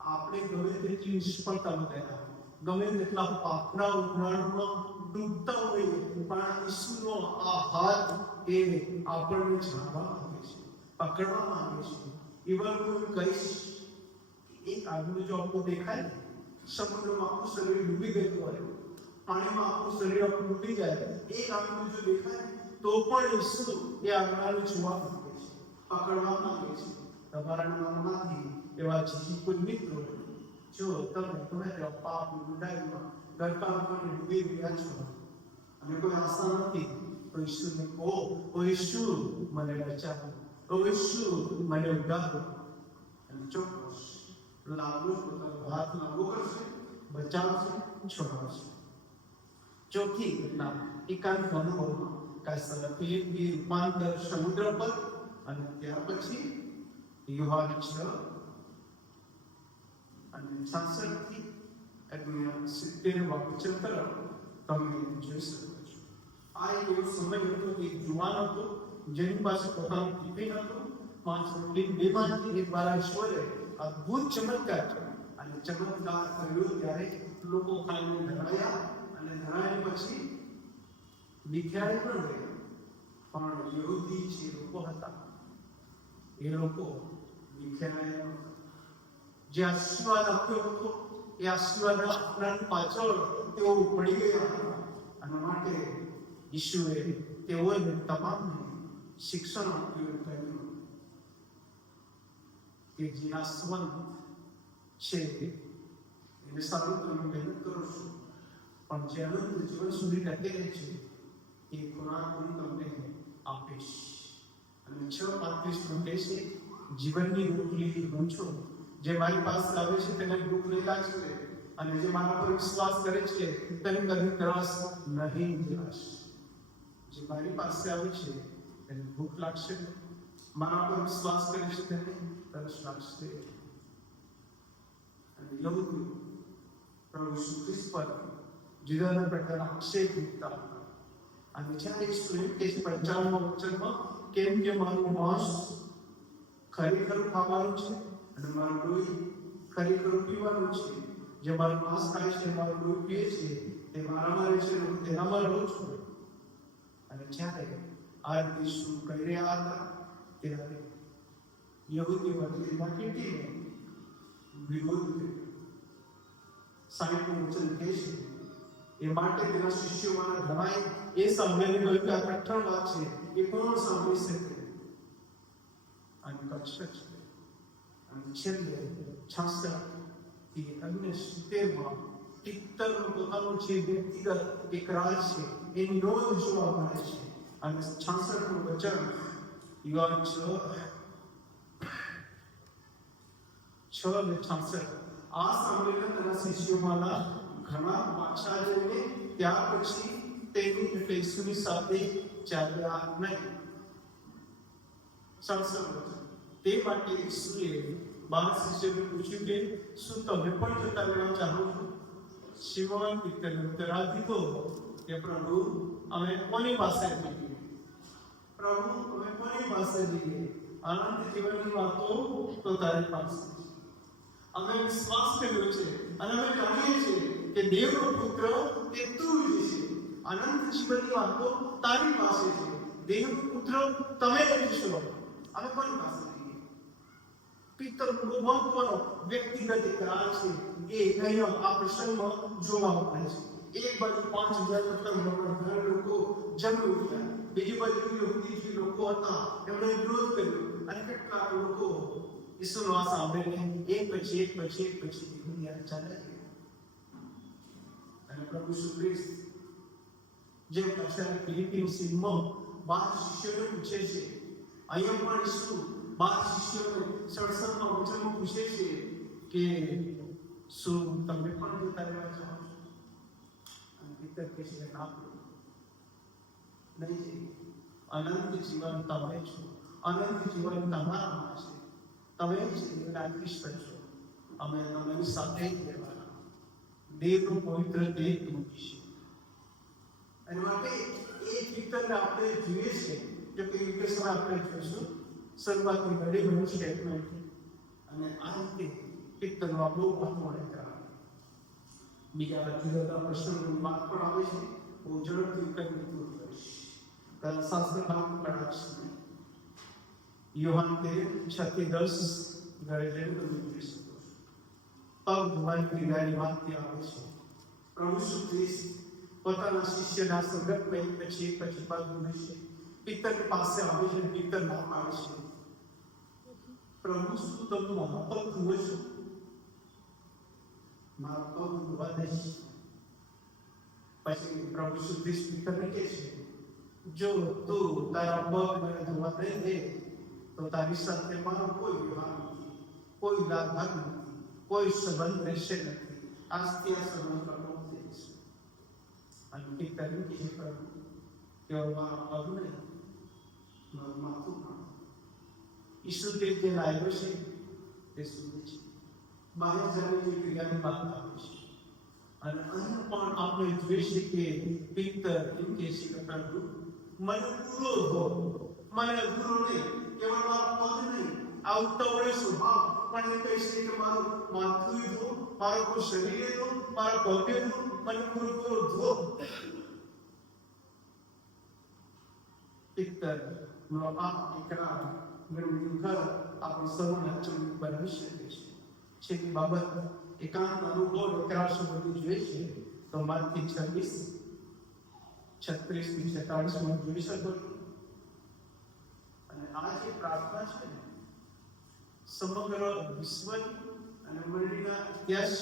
આપણે ગમે તેટલી નિષ્ફળતામાં ગયા, ગમે તેટલા પાપના ઉઘાડમાં ડૂબતા હોઈએ, પણ ઈશ્વરનો આ હાથ એ આપણને જાણવા માંગે છે, પકડવા માંગે છે. ઇવન કોઈ કહીશ એક આદમી જો આપણું દેખાય, સમુદ્રમાં આપણું શરીર ડૂબી ગયું હોય, પાણીમાં આપણું શરીર આપણું ડૂબી જાય, એક આદમી જો દેખાય તો પણ ઈશ્વર એ આગળનું જોવા માંગે છે, પકડવા માંગે છે. તમારા મનમાંથી એવા જે કોઈ મિત્રો, જો તમે તેવા પાપ ગુનાહમાં ગરકામાં ડૂબી રહ્યા છો અને કોઈ આશા નથી, તો ઈશ્વરને કહો, ઓ ઈશ્વર મને બચાવો, ઓ ઈશ્વર મને ઉદ્ધારો. અને ચોક્કસ લાગુ પોતાનો હાથ લાગુ કરશે, બચાવશે, છોડાવશે. ચોથી ઘટના એકાંત અનુભવમાં કાયસરથી રૂપાંતર સમુદ્ર પર, અને ત્યાર પછી યુહાન 6 અને 66 એટલે 70 વાક્ય તરફ તમે જોઈ શકો છો. આ એવો સમય હતો કે જુવાન હતો, જેની પાસે પોતાનું ટિફિન હતું, 5 રોટલી 2 માંથી એક વાર ઈશ્વરે અદ્ભુત ચમત્કાર કર્યો, અને ચમત્કાર કર્યો ત્યારે લોકો ખાઈને ધરાયા, અને ધરાયા પછી વિખ્યાત પણ ગયા. પણ યહૂદી જે લોકો હતા, એ લોકો વિખ્યાત જે આશીર્વાદ આપ્યો હતો, એ આશીર્વાદ આપનારની પાછળ તેઓ પડી ગયા હતા. અને માટે ઈશ્વરે તેઓને તમામને શિક્ષણ આપ્યું, કહ્યું કે જે આસવંત છે એને સારું તમે મહેનત કરો છો, પણ જે અનંત જીવન સુધી ટકી રહે છે એ ખોરાક હું તમને આપીશ. અને 6:35 કહે છે, જીવનની રોટલી હું છું, જે મારી પાસે આવે છે તેને ભૂખ નહીં લાગશે, અને જે મારા પર વિશ્વાસ કરે છે તેને કદી ત્રાસ નહીં દેવાશે. જે મારી પાસે આવે છે તેને ભૂખ લાગશે, મારા પર વિશ્વાસ કરે છે તેને તરસ લાગશે. અને યહૂદી પ્રભુ ઈસુ ખ્રિસ્ત પર જુદા જુદા પ્રકારના આક્ષેપ મૂકતા હતા. અને જ્યારે ઈસુ એમ કહે છે 55મા વચનમાં, કેમ કે મારું માંસ ખરેખર ખાવાનું છે અને મારું લોહી ખરેખર પીવાનું છે. જે મારું માંસ ખાય છે, મારું લોહી પીએ છે, તે મારામાં રહે છે અને હું તેનામાં રહું છું. અને જ્યારે આ રીતે ઈસુ કહી રહ્યા હતા ત્યારે યહૂદી વર્ગમાં કેટલીને વિરોધ કર્યો. 60મું વચન કહે છે, એ માટે તેના શિષ્યોમાંના ઘણાએ એ સાંભળીને કહ્યું કે આ કઠણ વાત છે, એ કોણ સાંભળી શકે? અને કચ્છ અને છેલ્લે 66 થી અન્ય 70માં પિત્તરનો પોતાનો જે વ્યક્તિગત એક રાજ છે એની નોંધ જોવા મળે છે. અને 66મું વચન યુવાન 6:66 આ સાંભળીને તેના શિષ્યોમાંના ઘણા પાછા જઈને ત્યાર પછી તેની એટલે ઈસુની સાથે ચાલ્યા નહીં. 66 તે માટે ઈસુએ 12 શિષ્યોને પૂછ્યું કે શું તમે પણ જતા રહેવા ચાહો છો? શિમોન પિત્તરે ઉત્તર આપ્યો કે પ્રભુ અમે કોની પાસે જઈએ? પ્રભુ અમે કોની પાસે જઈએ? અનંત જીવનની વાતો તો તારી પાસે. અમે વિશ્વાસ કર્યો છે અને અમે જાણીએ છીએ કે દેવનો પુત્ર તે તું જ છે. અનંત જીવનની વાતો તારી પાસે છે. દેવનો પુત્ર તમે જ છો. અમે કોની પાસે જઈએ? પિત્તરનો મહત્વનો વ્યક્તિગત એક રાજ છે એ અહીંયા આ પ્રસંગમાં જોવા મળે છે. એક બાજુ 5000 કરતા લોકો જમી ઉઠ્યા, બીજી બાજુ યહૂદી જે લોકો હતા એમણે વિરોધ કર્યો અને કેટલાક લોકો ઈસુનો આ સાંભળીને એક પછી દુનિયા ચાલે. અને પ્રભુ ઈસુ ખ્રિસ્ત જે પાછળ ફિલિપીન સીમમાં 12 શિષ્યોને પૂછે છે, અહીંયા પણ ઈસુ 12 શિષ્યોને 67મા વચનમાં પૂછે છે કે શું તમે પણ જતા રહેવા ચાહો છો? અને પિત્તર કહે છે ના, નહીં, અનંત જીવન તમે છો, અનંત જીવન તમારામાં છે. તમે જ ઈશ્વર છો. અમે તમારી સાથે જ રહેવાના. દેવનો પવિત્ર દેહ તું છે. અને માટે એ પિત્તરને આપણે જોઈએ છે કે યુકેશન આપણે જોઈશું શરૂઆતની ઘડી ઘણું સ્ટેટમેન્ટ અને આ રીતે પિત્તરનો આપણો મહત્વને કરાવે. બીજા જુદા જુદા પ્રશ્નોની વાત પણ આવે છે. બહુ ઝડપથી કઈ પૂરું કરીશ. શાસ્ત્ર નામ કરાશ યોહાન 13:6-10 ઘરે જઈને તમે જોઈ શકો છો. પગ ધોવાની ક્રિયાની વાત ત્યાં આવે છે. પ્રભુ ઈસુ ખ્રિસ્ત પોતાના શિષ્યના સંગતમાં એક પછી પગ ધોવે છે. પિત્તરની પાસે આવે છે અને પિત્તર ના પાડે છે, પ્રભુ શું તમે મારા પગ ધોવો છો? મારા પગ ધોવા દઈશ. પછી પ્રભુ ઈસુ ખ્રિસ્ત પિત્તરને કહે છે, જો તું તારા પગ મને ધોવા દઈ દે તો તારી સાથે મારો કોઈ વ્યવહાર નથી, કોઈ લાભાર નથી, કોઈ સંબંધ રહેશે નથી. આજથી આ સંબંધ કરવો થઈ જશે. અને પિત્તરને કહે પ્રભુ કે મારા પગ નહીં, મારું માથું કાઢો. ઈસુ તે જે લાવ્યો છે તે સુધે છે. બહાર જવાની જે ક્રિયાની વાત આવે છે. અને અહીં પણ આપણે જોઈ શકીએ પિત્તર એમ કહે છે કે પ્રભુ મને પૂરો ધો, મને પૂરો નહીં, કેવળ મારા પગ નહીં, આ ઉતાવળે સ્વભાવ પણ એ કહે છે કે મારું માથું ધો, મારું પૂરું શરીર ધો, મારા પગે ધો, મને પૂરો ધો. પિત્તર નો આ ઇકરાર મેળવ્યું ઘર આપણું સૌને અચંબિત બનાવી શકે છે. છેલ્લી બાબત એકાંત અનુભવ ઇકરાર સંબંધી જોઈએ છે તો માથી 36-46 જોઈ શકો છો. અને આ જે પ્રાર્થના છે ને સમગ્ર વિશ્વની અને મંડળીના ઇતિહાસ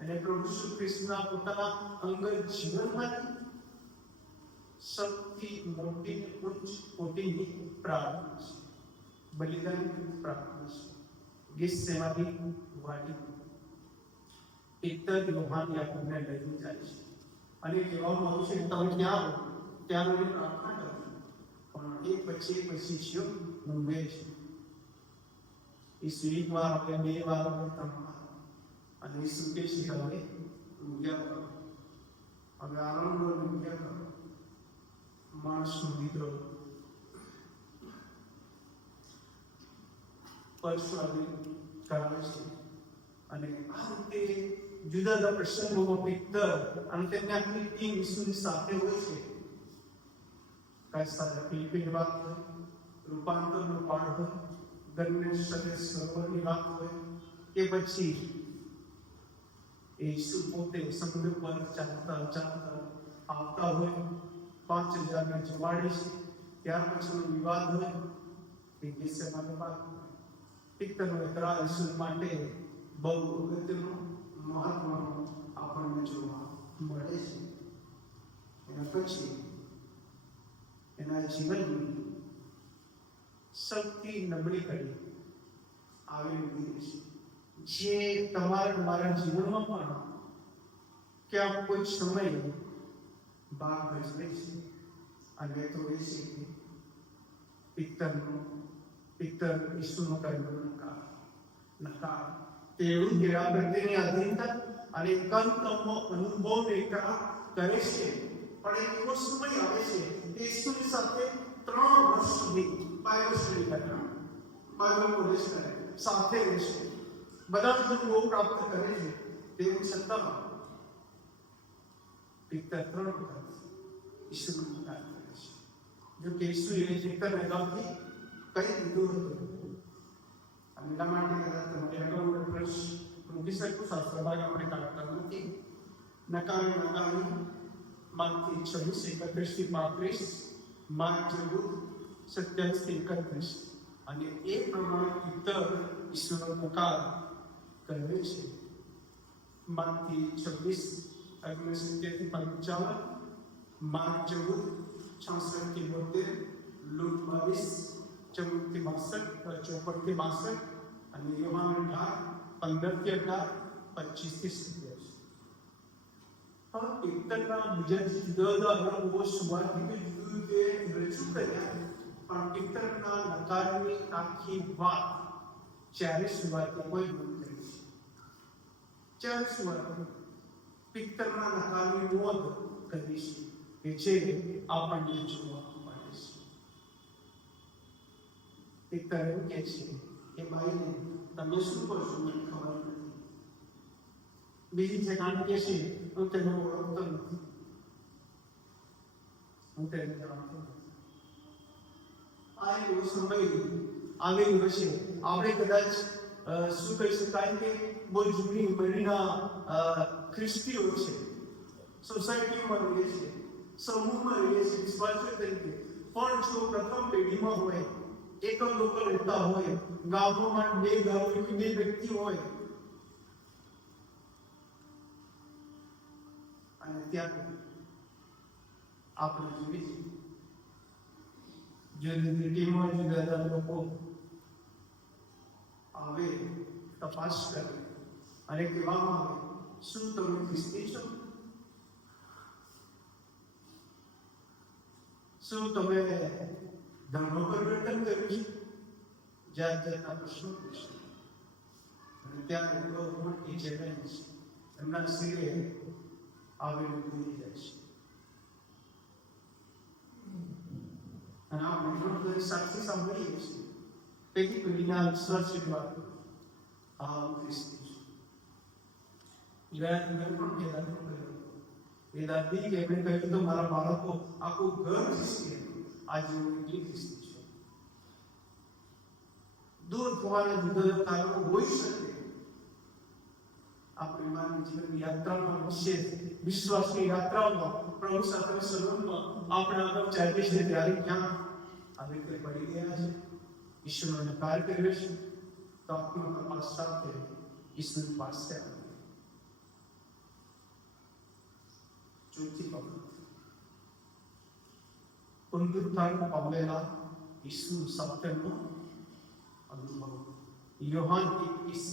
અને પ્રભુ ઈસુ ખ્રિસ્તના પોતાના અંગત જીવનમાંથી સૌથી મોટી ઉચ્ચ કોટીની પ્રાર્થના છે. બલિદાનની પ્રાર્થના છે. ગેથસેમાની વાડી પિત્તર યોહાન યાકૂબને લઈને જાય છે અને કહેવામાં આવ્યું છે કે તમે ક્યાં હો ત્યાં મને પ્રાર્થના કરો. પણ એક પછી શિષ્યો ઊંઘે છે. ઈસુ એક વાર આવે, 2 વાર આવે, 3 વાર, અને ઈસુ કહે છે કે હવે ઊંઘ્યા કરો, હવે આરામ કરો, ઊંઘ્યા કરો. માણસનો દીકરો પરસવાદી કરાવે છે. અને આ રીતે જુદા જુદા પ્રસંગોમાં પિત્તર અને તેમને આખી ટીમ ઈસુની સાથે હોય છે. કાયસા ફિલિપીની વાત હોય, રૂપાંતરનો પાઠ હોય, ધર્મની સદસ્ય સરોવરની વાત હોય, કે પછી ઈસુ પોતે સમુદ્ર પર ચાલતા આવતા હોય, 5000ને જમાડે છે, ત્યાર પછીનો વિવાદ હોય, કે ગેસેમાની વાત. પિત્તરનો એતરાજ ઈસુ માટે બહુ અગત્યનો, મહત્વનો આપણને જોવા મળે છે. એના પછી એના જીવનની સૌથી નબળી કડી આવી છે, જે તમારા જીવનમાં પણ ક્યાંક કોઈ સમય ભાગ ભજવે છે. અને તો એ છે કે પિત્તર ઈસુનો કરેલો નકાર, તેઓ તેના પ્રત્યેની આધીનતા અને એકાંતનો અનુભવ કરે છે. પણ એક એવો સમય આવે છે કે ઈસુની સાથે 3 વર્ષ સુધી બાઇબલ સ્ટડી કરે, બાઇબલ કોલેજ કરે, સાથે રહેશે, બધા જ અનુભવ પ્રાપ્ત કરે છે. તેમ છતાં પિત્તર 3 વખત ઈસુનો નકાર કરે છે. જો કે ઈસુએ પિત્તરને ગામથી કઈ દીધું હતું. અને એટલા માટે તમારે અગાઉ પ્રશ્ન મૂકી શકું, શાસ્ત્ર ભાગ આપણે કાઢતા નથી. નકારી માર્કથી 26:31-35, માર્ક 14:27-31, અને એ પ્રમાણે પિત્તર ઈસુનો નકાર કરે છે. માર્કથી 26:19-55, માર્ક 14:66-72, લૂક 22:14-62, અને યોહાન 15:18-25. હવે પિત્તરના બીજા જુદા જુદા અનુભવો સુવાર્થિક રીતે રજૂ કર્યા, પણ પિત્તરના નકારની આખી વાત જ્યારે સુવાર્થિકોએ દૂર કરી છે, જ્યારે સુવાર્થિક પિત્તરના નકારની નોંધ કરી છે, કે જે આપણને જોવા મળે છે. પિત્તર એવું કહે છે કે ભાઈને તમે શું કરશો મને ખબર નથી. બીજી ઠેકાણ કહે છે હું તેને ઓળખતો નથી, હું તેને જાણતો નથી. આ એવો સમય આવેલો હશે, આપણે કદાચ શું કહી શકાય કે બહુ જૂની ઉંમરના ખ્રિસ્તીઓ છે, સોસાયટીમાં રહીએ છીએ, સમૂહમાં રહીએ છીએ વિશ્વાસીઓ તરીકે, પણ જો પ્રથમ પેઢીમાં હોય, એક લોકો રહેતા હોય, ગામોમાં 2 ઘર હોય, 2 વ્યક્તિ હોય, અને ત્યાં આપણે જોઈએ છીએ જે ટીમમાં જુદા લોકો આવે, તપાસ કરે અને કહેવામાં આવે શું તમે ખ્રિસ્તી છો, શું તમે ધર્મ પરિવર્તન કર્યું છે, જાત જાતના પ્રશ્નો પૂછે. અને ત્યાં લોકો મોટી ચેલેન્જ એમના સિરે આવેલું થઈ જાય છે. અને આપણે ઘણું બધું સાક્ષી સાંભળીએ છીએ, તેથી પેઢીના વિશ્વાસી વાત આ ખ્રિસ્તી છે. ગયા દિવસ પણ એ દાદી કે એમણે કહ્યું તો મારા બાળકો આખું ઘર ખ્રિસ્તી હતું, આજે હું એટલી ખ્રિસ્તી છું. દૂર થવાના જુદા કારણો હોઈ શકે. આપણી માનવ જીવનની યાત્રામાં વિશ્વાસની યાત્રામાં પ્રભુ સાથે સંબંધમાં આપણે આગળ ચાલીએ છીએ ત્યારે ક્યાં આવી રીતે પડી ગયા છે, ઈશ્વરનો નકાર કર્યો છે, તો આત્મતપાસ સાથે ઈશ્વર પાસે આવે. ચોથી બાબત, પુનરુત્થાન પામેલા ઈસુ સાથેનો અનુભવ. યોહાન 21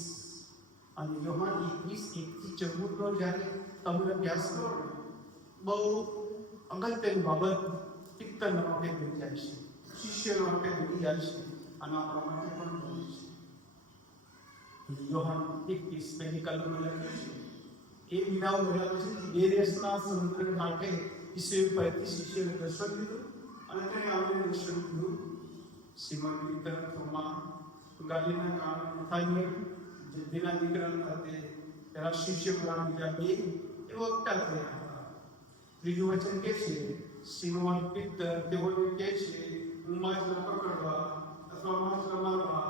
અને યોહાન 21:1-14 જ્યારે તમે અભ્યાસ કરો, બહુ અગત્યની બાબત પિત્તરના માટે થઈ જાય છે. શિષ્યો માટે બની જાય છે અને આપણા માટે પણ બની છે. યોહાન 21 કલમમાં લખ્યું છે એ વિના ઉભેલા પછી તિબેરિયસના સમુદ્ર કાંઠે ઈસુએ ફરીથી શિષ્યોને દર્શન દીધું અને તેને આવીને દર્શન દીધું. સિમોન પીટર, થોમા, ગાલીના કામ નથાનિએલ, જબ્દીના દીકરા સાથે તેના શિષ્ય પુરાણ બીજા બે એ વક્તા થયા. ત્રીજું વચન કે છે સિમોન પીટર તેઓને કહે છે હું માછલા પકડવા અથવા માછલા મારવા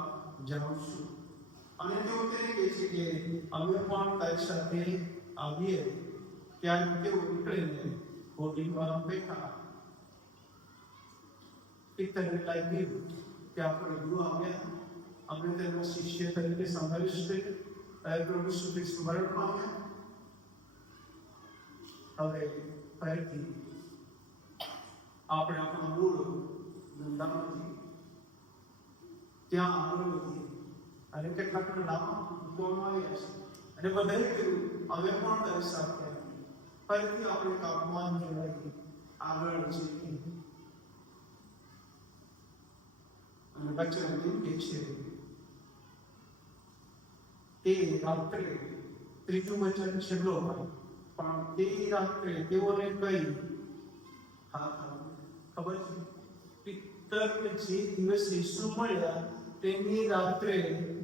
જાઉં છું. અને તેઓ તેને કહે છે કે અમે પણ તારી સાથે આવીએ. ત્યારે તેઓ નીકળીને હોડીમાં બેઠા. પિત્તરે લાગ્યું કે આપણે ગુરુ આવ્યા, અમે તેમના શિષ્ય તરીકે સંભાળીશું. પ્રભુ સુધી સ્મરણ પામ્યા. હવે ફરીથી આપણે આપણો મૂળ વૃંદાવનથી ત્યાં આગળ વધીએ અને કેટલાક નામ મૂકવામાં આવ્યા છે અને બધાએ કહ્યું હવે પણ તારી સાથે ફરીથી આપણે કામમાં જોડાઈએ આગળ જઈએ. અને વચન કે છે તે રાત્રે ત્રીજું વચન છેલ્લો પણ તે રાત્રે તેઓને કહી ખબર છે પિત્તરને જે દિવસ ઈસુ મળ્યા તેની રાત્રે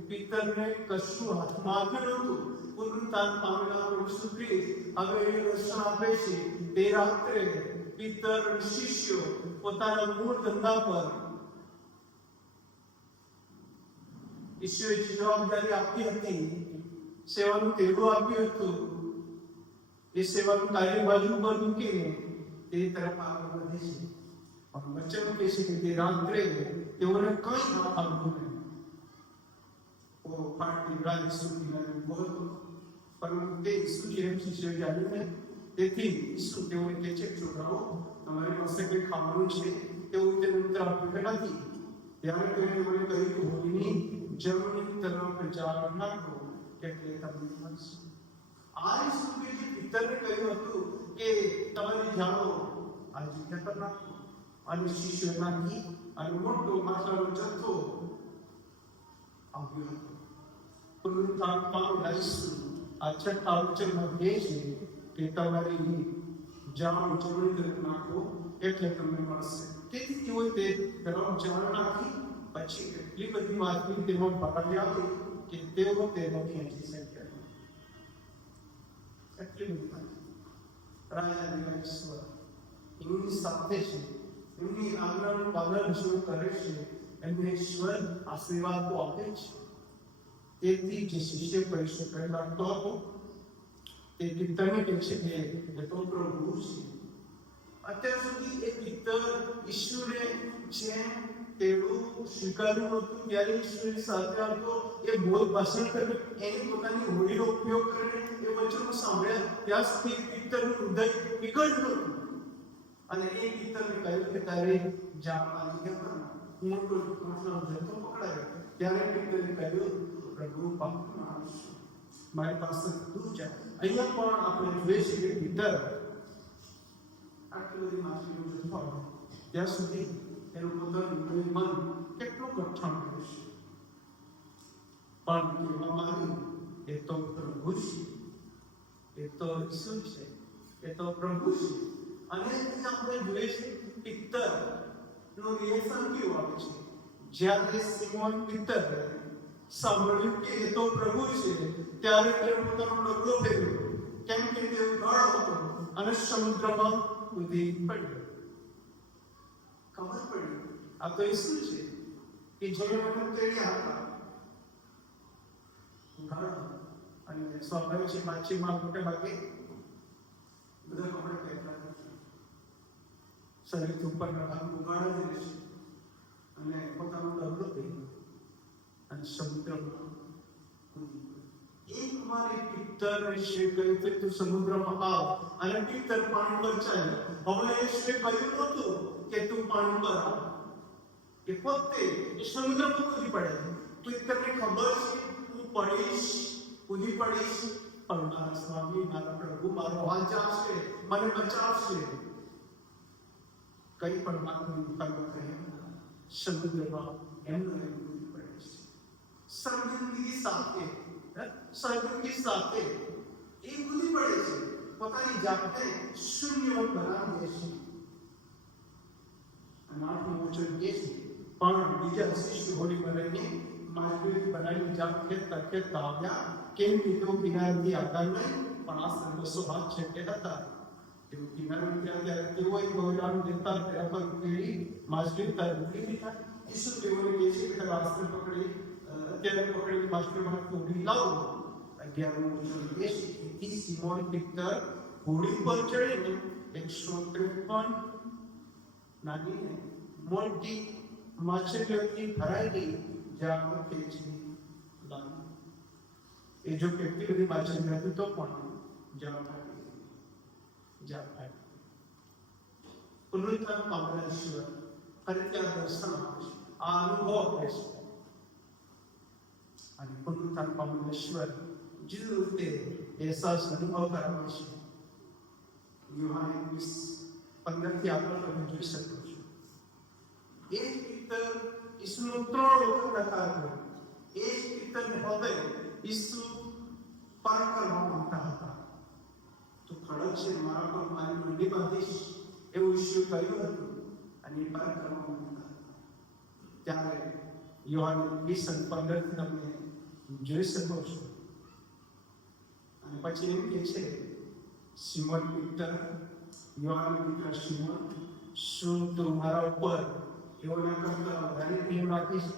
પિત્તરને કશું હાથમાં આવ્યું નહોતું. પુનરુત્થાન પામેલા પ્રભુ ઈસુ ખ્રિસ્ત હવે એ દર્શન આપે છે. તે રાત્રે પિત્તર શિષ્યો પોતાના મૂળ ધંધા પર ઈસુએ જે જવાબદારી આપી હતી, સેવાનું તેડું આપ્યું હતું, એ સેવાનું કાર્ય બાજુ પર મૂકીને તે તરફ આગળ વધે છે. પણ વચન કહે છે કે તે રાત્રે તેઓને કંઈ ન આવ્યું નહીં. ઓ પાણી રાજ સુધી બહુ પરંતુ તે ઈસુ જેમ શિષ્યો જાણ્યું નહીં. તેથી ઈસુ તેઓને કહે છે છોકરાઓ તમારી પાસે કંઈ ખાવાનું છે? તેઓ તેને ઉત્તર આપ્યો નથી. ત્યારે તેઓને કહ્યું કે હોળીની જમણી તરફ જાળ નાખો એટલે તમને મળશે. આ ઈસુ જે પિત્તરને કહ્યું હતું કે તમારી જાળો આ જગ્યા પર નાખો અને શિષ્યો નાખી અને મોટો માછલાનો જથ્થો આવ્યો હતો. પુનરુત્થાન પામેલા ઈસુ આ છઠ્ઠા વચનમાં કહે છે કે તમારી જાળ જમણી તરફ નાખો એટલે તમને મળશે. તેથી તેઓ તે તરફ જાળ નાખી પછી એટલી બધી માછલી તેમાં પકડી આવી કે તેઓ તેને ખેંચી શક્યા. એટલી બધી રાજા ઈશ્વર એમની સાથે છે, એમની આજ્ઞાનું પાલન શરૂ કરે છે, એમને ઈશ્વર આશીર્વાદો આપે છે. તેથી જે શિષ્ય પરીક્ષા કરી લાગતો હતો તે પિત્તરને કહે છે કે એ તો પ્રભુ છે. અત્યાર સુધી એ પિત્તર ઈશ્વરે જે તેવું સ્વીકાર્યું હતું ત્યારે ઈશ્વરની સાથે આવતો એ બોલ ભાષણ કરે એની પોતાની હોળીનો ઉપયોગ કરીને એ વચનો સાંભળ્યા ત્યાં સુધી પિત્તરનું હૃદય પીગળ્યું હતું. અને એ પિત્તરને કહ્યું કે તારે જાણવાની કે મોટો માછલાનો જથ્થો પકડાયો. ત્યારે પિત્તરે કહ્યું પ્રભુ પાપમાં આવશે, મારી પાસે તું જા. અહીંયા પણ આપણે જોઈએ છીએ કે પિત્તર આટલી બધી માછલીનો જથ્થો ત્યાં સુધી એનું પોતાનું મન કેટલું કઠણ કર્યું છે. પણ કહેવામાં આવ્યું એ તો પ્રભુ છે, એ તો ઈસુ છે, એ તો પ્રભુ છે. અને આપણે જોઈએ છીએ પિત્તર નું રિએક્શન કેવું આવે છે. જ્યારે સિમોન પિત્તર સાંભળ્યું કે એ તો પ્રભુ છે ત્યારે તેણે પોતાનો ડગલો ફેરવ્યો, કેમ કે તે ગળ હતો અને સમુદ્રમાં કૂદી પડ્યો. ખબર પડી આ તો ઈસુ છે કે જેને મને તેડ્યા હતા. અને સ્વાભાવિક છે માછીમાં મોટે ભાગે બધા કપડે પહેરતા નથી, શરીર ઉપરના ભાગ ઉગાડા જ રહેશે અને પોતાનો ડગલો પહેર્યો અને સમુદ્રમાં એક વાર પિત્તર ઈશ્વરે કહ્યું કે તું સમુદ્રમાં આવ અને પિત્તર પાણી પર ચાલ્યો. હવે ઈશ્વરે કહ્યું નહોતું કે તું પાણી પર આવ, એ પોતે એ સમુદ્રમાં કૂદી પડે. પિત્તરને ખબર છે હું પડીશ, કૂદી પડીશ, પણ મારા સ્વામી મારા પ્રભુ મારો વાંચાશે, મને બચાવશે. કઈ પણ વાતનું ઉપાય કહે સમુદ્રમાં એમનું મૃત્યુ પડે છે. સમૃદ્ધિ સાથે એ બુદ્ધિ પડે છે, પોતાની જાતને શૂન્ય બનાવી દે છે. અને આઠમું વચન એ છે, પણ બીજા શિષ્ય હોળીમાં રહીને માર્ગરેટ બનાવી જાત ખેતતા આવ્યા, કેમ કે તેઓ કિનારેથી આવતા નહીં, પણ આશરે 200 હાથ છેટે હતા. તેઓ કિનારે ત્યારે તેઓએ ગોળાનું દેતા તેના પર ઉકેલી માછલી તરફી દીધા. ઈસુ તેઓને કહે છે કે આશરે પકડી માછલી હાથ ઉડી લાવો. 11મું વચન એ છે કે સિમોન પીટર હોડી પર ચડીને 153 નાની મોટી માછલીઓથી ભરાયેલી જાળ ખેંચી લાવી. એ જો કેટલી બધી માછલી હતી તો પણ જાળ ફાટી. પુનરુત્થાન પામેલા ઈશ્વર ફરીથી દર્શન આપે છે, આ અનુભવ આપે છે. અને પુનરુત્થાન પામેલા ઈશ્વર જુદી રીતે અહેસાસ અનુભવ કરાવે છે. યોહાન 21:15 આગળ તમે જોઈ શકો છો. એ પિત્તર ઈસુનો 3 વખત નકાર કર્યો. એ પિત્તરને હવે ઈસુ પાર કરવા માંગતા હતા. તો ખડક છે મારા પર મારી મંડી બાંધીશ એવું ઈસુ કહ્યું હતું અને એ પાર કરવા માંગતા હતા. ત્યારે યોહાન 20:15 તમે જોઈ શકો છો. અને પછી એમ કે છે, સિમોન પીટર, યોહાનનો દીકરા સિમોન, શું તું મારા ઉપર એવો ન કરતા વધારે પ્રેમ રાખીશ?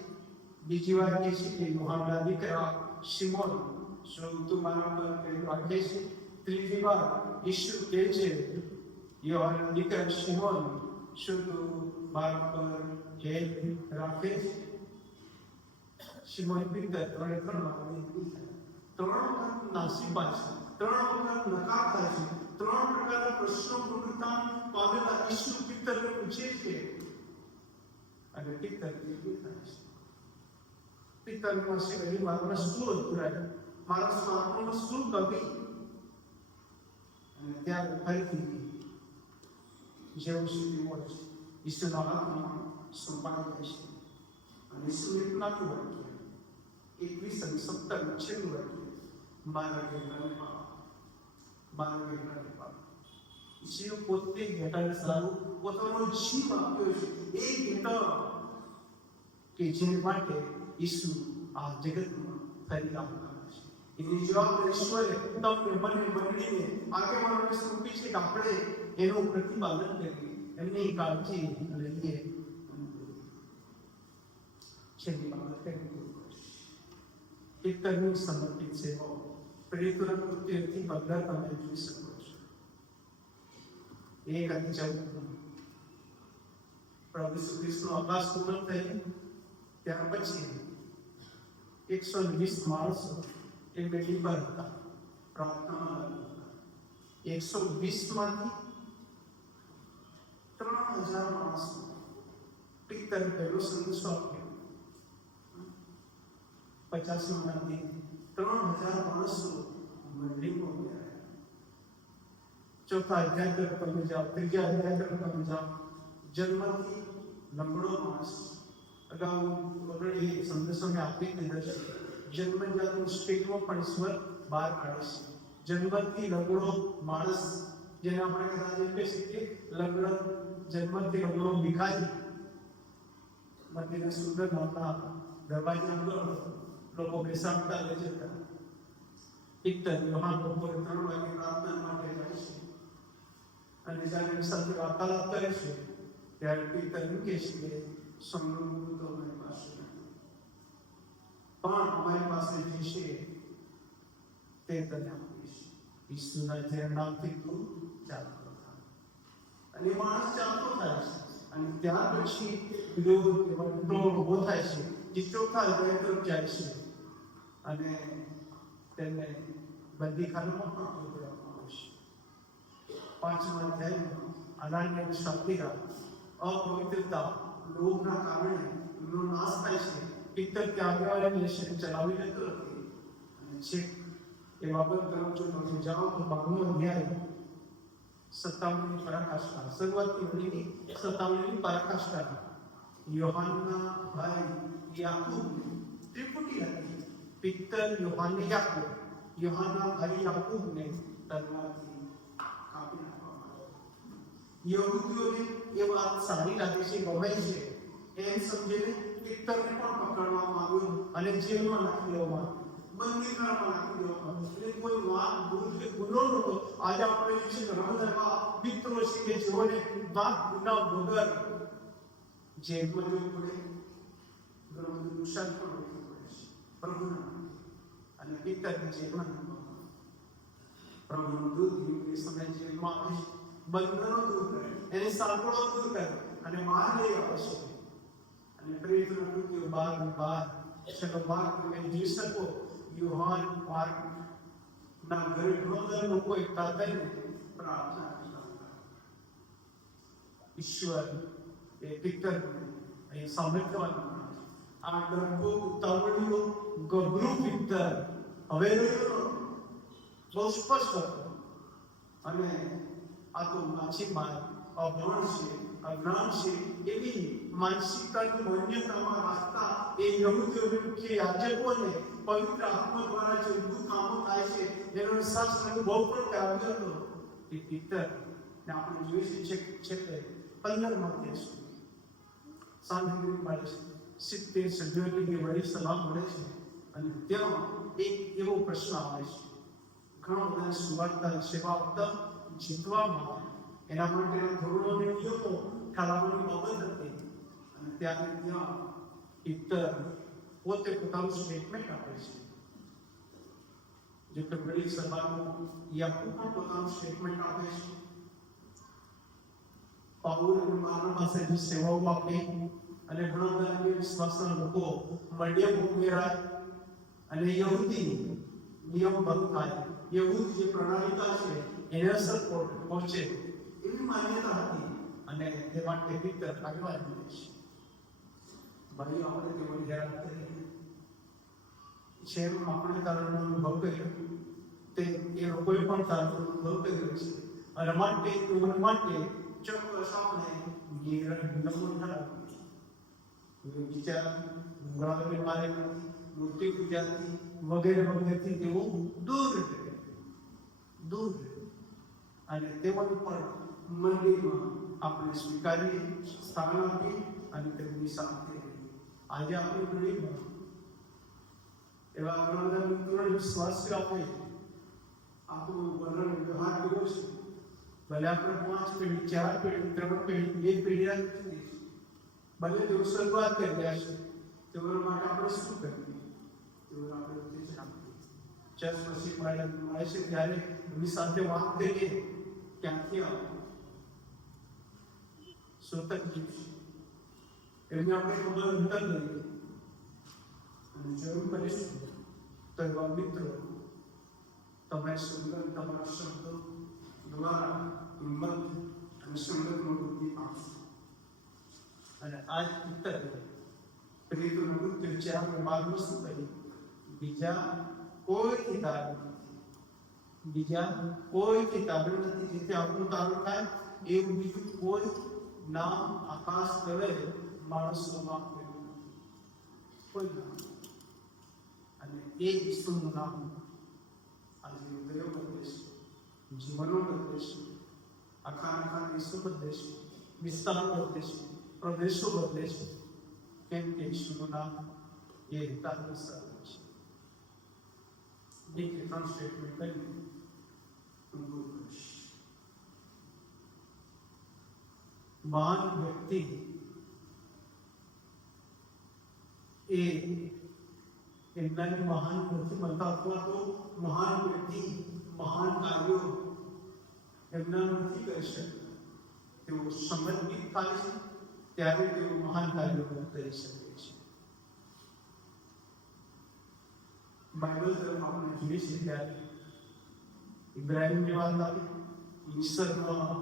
બીજી વાર કહે છે કે યોહાનના દીકરા સિમોન, શું તું મારા ઉપર પ્રેમ રાખે છે? ત્રીજી વાર ઈસુ કહે છે, યોહાનના દીકરા સિમોન, શું તું મારા ઉપર પ્રેમ રાખે છે? સિમોન પીટર 3 નાસીપાત છે, 3 વખત નકાર થાય છે. 3 પ્રકારના પ્રશ્નો પુનરુત્થાન પામેલા ઈસુ પિત્તરને પૂછે છે અને પિત્તર થાય છે. પિત્તર પાસે કહ્યું, મારા શું અધૂરાય, મારા સ્વાર્થમાં શું કમી? અને ત્યારે ફરીથી જેવું સુધી હોય છે ઈસુના હાથમાં સોંપાઈ જાય છે. અને ઈસુ એટલું વાક્ય 21:17 છેલ્લું વાક્ય, મારા ઘેટાને પાપ. ઈસુએ પોતે ઘેટાને સારું પોતાનો જીવ આપ્યો છે. એ ઘેટા કે જે માટે ઈસુ આ જગતમાં ફરી આવતા છે. એની જવાબદારી ઈશ્વરે તમને મને મંડળીને આગેવાનોને સોંપી છે કે આપણે એનું પ્રતિપાલન કરીએ, એમની કાળજી લઈએ. છેલ્લી બાબત પિત્તરની સમર્પિત સેવાઓ પ્રેરિતોના કૃત્યોથી બધા તમે જોઈ શકો છો. 1:14 પ્રભુ ઈસુ ખ્રિસ્તનો આકાશ પૂર્ણ થયો ત્યાર પછી 120 માણસો એ બેડી પર હતા, પ્રાર્થનામાં હતા. 120 માંથી 3000 માણસો પિત્તર પહેલો સંદેશો આપ્યો. 50 માંથી 3000 માણસો મંડળીમાં ગયા. ચોથા અધ્યાય તરફ તમે જાઓ, ત્રીજા અધ્યાય તરફ તમે જાઓ. જન્મથી લંગડો માણસ, અગાઉ ઓલરેડી સંદેશો મેં આપી દીધા છે. જન્મજાતનું સ્ટેટમાં પણ ઈશ્વર બહાર કાઢે છે. જન્મથી લંગડો માણસ, જેને આપણે કદાચ એમ કહી શકીએ લંગડો, જન્મથી લંગડો ભિખારી, મંદિરના સુંદર નામના દરવાજા પર લોકો બેસાડતા લઈ જતા. પિત્તર યોહાન બપોરે 3 વાગે પ્રાર્થના માટે જાય છે અને જ્યારે એની સાથે વાર્તાલાપ કરે છે ત્યારે પિત્તર એમ કહે છે કે સોનું તો અમારી પાસે નથી, પણ અમારી પાસે જે છે તે તને આપીશ. ઈસુના જે નામથી તું ચાલતો થા. અને માણસ ચાલતો થાય છે. અને ત્યાર પછી વિરોધ ઉભો થાય છે, જે ચોથા અધ્યાય તરફ જાય છે અને તેમને બંદીખાનામાં પણ મોકલવામાં આવે છે. 5મા અધ્યાયમાં અનાન્ય શાબ્દિકા અપવિત્રતા લોભના કારણે એમનો નાશ થાય છે. પિત્તર ત્યાં આગળ ચલાવી લેતો નથી. અને છેક એ બાબત તરફ જો તમે જાઓ તો 12મો અધ્યાય 57ની પરાકાષ્ઠા, શરૂઆતથી મળીને 57ની પરાકાષ્ઠા યોહાનના ભાઈ યાકૂબ ત્રિપુટી હતી. પિત્તર યોહાનને યાકૂબ, યોહાનના ભાઈ યાકૂબને તલવારથી કાપી નાખવામાં આવ્યો. યહૂદીઓને એ વાત સારી લાગે છે, ગમે છે, એમ સમજીને પિત્તરને પણ પકડવામાં આવ્યો અને જેલમાં નાખી દેવામાં આવ્યો, બંદીખાનામાં નાખી દેવામાં આવ્યો. એટલે કોઈ વાત ગુનો નહોતો. આજે આપણે જે છે રમઝાનમાં મિત્રો છે કે જેઓને વાત ગુના વગર જેલમાં જવું પડે, ઘણું બધું નુકસાન પણ વેઠવું પડે છે પ્રભુના અને પિત્તરને જેલમાં નાખવામાં. પ્રભુનું દૂધ એ સમય જેલમાં આવે છે, બંધનો દૂર કરે, એની સાંકળો દૂર કરે અને બહાર લઈ આવે છે. અને પ્રેતનો કૃત્યો બાર ચલો બાર તમે જોઈ શકો. યોહાન પાર્ક ના ઘરે ઘણા લોકો એકઠા થઈને પ્રાર્થના કરતા હતા. ઈશ્વર એ પિત્તર એ સાંભળવાનું આ ડરપો ઉતાવળીઓ ગભરું પિત્તર હવે બહુ સ્પષ્ટ હતો. અને આ તો માછીમાર અભણ છે, અજ્ઞાન છે, એવી માનસિકતાની માન્યતામાં રાખતા એ યહૂદીઓને મુખ્ય યાજકોને પવિત્ર આત્મા દ્વારા જે અદ્ભુત કામો થાય છે એનો અહેસાસ બહુ પણ આવ્યો હતો. એ પિત્તર ને આપણે જોઈએ છે કે 15 દેશ સાંભળી મળે છે, 70 સભ્યોની વડી સભા મળે છે અને ત્યાં એક એવો પ્રશ્ન આવે છે. ઘણા બધા સુવાર્તા સેવા આપતા જીતવામાં એના માટેના ધોરણો અને નિયમો ઠરાવવાની બાબત હતી. અને ત્યાં પિત્તર પોતે પોતાનું સ્ટેટમેન્ટ આપે છે. જે વડી સભાનું યાકૂબ પણ પોતાનું સ્ટેટમેન્ટ આપે છે. પાઉલ અને બારનાબાસે જે સેવાઓ આપી અને ઘણા બધા વિશ્વાસના લોકો મડ્યમ ઉમેરાય અને યહૂદી નિયમ ભંગ થાય, યહૂદ જે પ્રણાલિકા છે એને અસર પહોંચે એવી માન્યતા હતી. અને તે માટે પિત્તર આગળ છે. ભાઈઓ આપણે તે યાદ કરીએ છે, આપણે તારણનો અનુભવ કર્યો તે એ લોકોએ પણ તારણનો અનુભવ કર્યો છે. અને માટે ચોક્કસ આપણે નમૂન ઠરાવ્યું વિચાર ગુંગળાવી મારે મૂર્તિ પૂજાથી વગેરે વગેરેથી તેઓ દૂર રહે. અને તેમાં પણ મંદિરમાં આપણે સ્વીકારીએ, સ્થાન આપીએ અને તેમની સાથે આજે આપણી પેઢીમાં એવા ઘણા બધા મિત્રોને વિશ્વાસ આપે આપણું વર્ણન વ્યવહાર કર્યો છે. ભલે આપણે 5 પેઢી, 4 પેઢી, 3 પેઢી, 1 પેઢી રાખી ભલે તેઓ શરૂઆત કરી રહ્યા છે, તેઓ માટે આપણે શું કરીએ? તેઓ આપણે ઉત્તેજન આપીએ. ચર્ચ પછી મળે છે ત્યારે એમની સાથે વાત કરીએ, ક્યાંથી આવે શું તકલીફ છે એમને આપણે ખબર અંતર લઈએ અને જરૂર કરીશું તો એવા મિત્રો તમે સુંદર તમારા શબ્દો દ્વારા હિંમત અને સુંદર મૂર્તિ આપશો. અને આજ પિત્તર પ્રેતનું મૃત્યુ છે આપણે માર્ગનું શું કહ્યું? બીજા કોઈ કિતાબ નથી, જેથી આપણું તારું થાય એવું બીજું કોઈ નામ આકાશ તળે માણસોમાં કોઈ નામ. અને એ ઈસુનું નામ આજે હૃદયો બદલે છે, જીવનો બદલે છે, આખા દેશો બદલે છે, વિસ્તારો બદલે છે, પ્રદેશો બદલે છે. કેમ કે ઈસુનું નામ એ હિતાનું સર્વ છે. એક સ્ટેટમેન્ટ કરી મહાન વ્યક્તિ એ એમનાની મહાન પ્રતિમતા અથવા તો મહાન વ્યક્તિ મહાન કાર્યો એમના નથી કરી શકતા. તેઓ સમર્પિત થાય છે ત્યારે તેઓ મહાન કાર્યો કરી શકે છે. બાઇબલ તરફ આપણે જોઈએ છીએ ત્યારે ઇબ્રાહિમની વાત આવી, મિસરમાં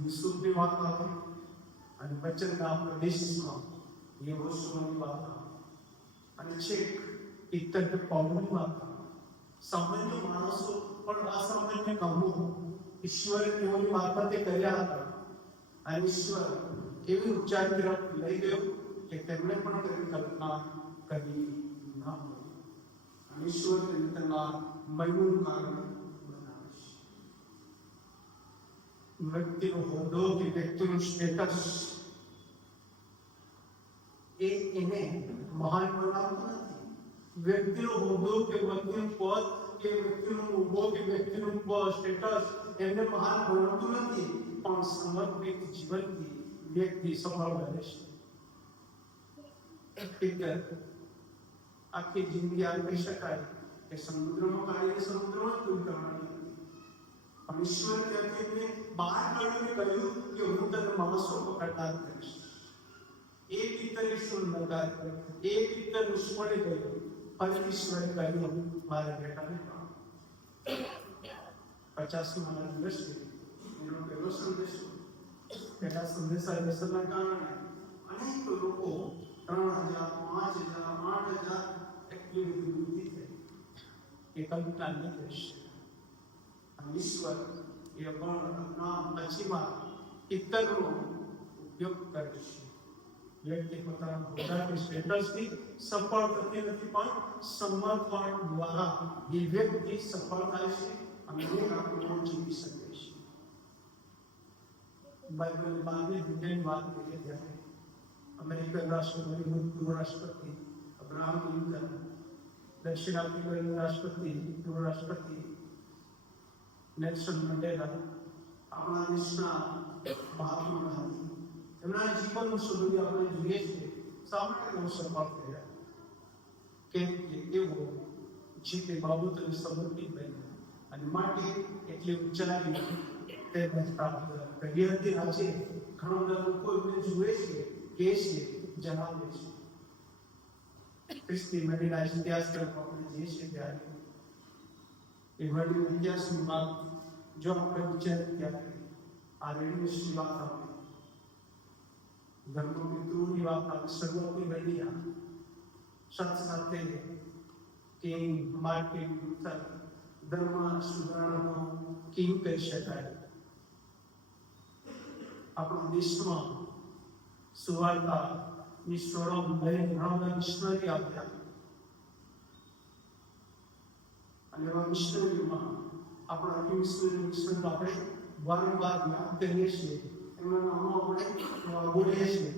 યુસુફની વાત આવી અને વચનના પ્રદેશમાં યહોશુઆની વાત આવી અને છેક પિત્તર પાઉલની વાત આવી. સામાન્ય માણસો પણ અસામાન્ય કામો ઈશ્વરે તેઓની મારફતે કર્યા હતા અને ઈશ્વર એવી ઊંચાઈ તરફ લઈ ગયો કે તેમણે પણ તેની કલ્પના કરી ન હતી. ઈશ્વર તેના મહિમાનું કારણ બનાવે છે. વ્યક્તિનો હોદ્દો કે વ્યક્તિનું સ્ટેટસ એને મહાન બનાવતું નથી. વ્યક્તિનો હોદ્દો કે વ્યક્તિનું પદ કે વ્યક્તિનું ઉભો કે વ્યક્તિનું સ્ટેટસ એમને મહાન બનાવતું નથી, પણ સમર્પિત જીવનથી વ્યક્તિ સફળ બને છે. આખી જિંદગી આ કહી શકાય કે સમુદ્રમાં કાઢીને સમુદ્રમાં જ ડૂબ કરવાની હતી. પણ ઈશ્વરે તેમને બહાર કાઢીને કહ્યું કે હું તને માણસો પકડતા જ કરીશ. એ પિત્તર ઈશ્વર નકાર કર્યો, એ પિત્તર નિષ્ફળ ગયો. ફરી ઈશ્વરે કહ્યું મારા બેટાને 50મા દિવસે એનો પહેલો સંદેશ, પહેલા સંદેશા વ્યસનના કારણે અનેક લોકો 3000, 5000, 8000 એટલી બધી વૃદ્ધિ થઈ. એકલતા નહીં રહેશે. ઈશ્વર એ વર્ણના પછીમાં પિત્તરનો ઉપયોગ કરે છે. વ્યક્તિ પોતાના હોદ્દા કે સ્ટેટસથી સફળ થતી નથી, પણ સમર્પણ દ્વારા એ વ્યક્તિ સફળ થાય છે અને એ આપણને જીવી શકે છે. બાઇબલની 12મી અધ્યાયની વાત કરીએ ત્યારે અમેરિકન રાષ્ટ્રપતિ, ભૂતપૂર્વ રાષ્ટ્રપતિ અબ્રાહમ લિંકન, દક્ષિણ આફ્રિકાના રાષ્ટ્રપતિ, પૂર્વ રાષ્ટ્રપતિ નેલ્સન મંડેલા, આપણા દેશના મહાત્મા ગાંધી, એમના જીવનનું સુધરી આપણે જોઈએ છીએ. શા માટે તેઓ સફળ થયા? કેમ કે તેઓ જીતે બાબતોને સમર્પિત બન્યા અને માટે એટલી ઊંચાઈ તેમને પ્રાપ્ત કરી હતી. આજે ઘણા બધા લોકો એમને જુએ છે, કહે છે, જણાવે છે. ખ્રિસ્તી મંડળના ઇતિહાસ તરફ આપણે જઈએ છીએ ત્યારે એ મંડળના ઇતિહાસની વાત જો આપણે વિચારીએ ત્યારે આ રેડિયોની વાત આપણે ધર્મપિતૃની વાત આપણે શરૂઆતની બની સાથે કિંગ માર્ટિન લૂથર ધર્મ સુધારણાનો કિંગ કહી શકાય. આપણા દેશમાં સુવાર્તા ઈશ્વરમ લઈને ઘણા બધા મિશનરી આવ્યા અને એવા મિશનરીમાં આપણા મિશનરી આપણે વારંવાર યાદ કરીએ છીએ. એમના નામો આપણે બોલીએ છીએ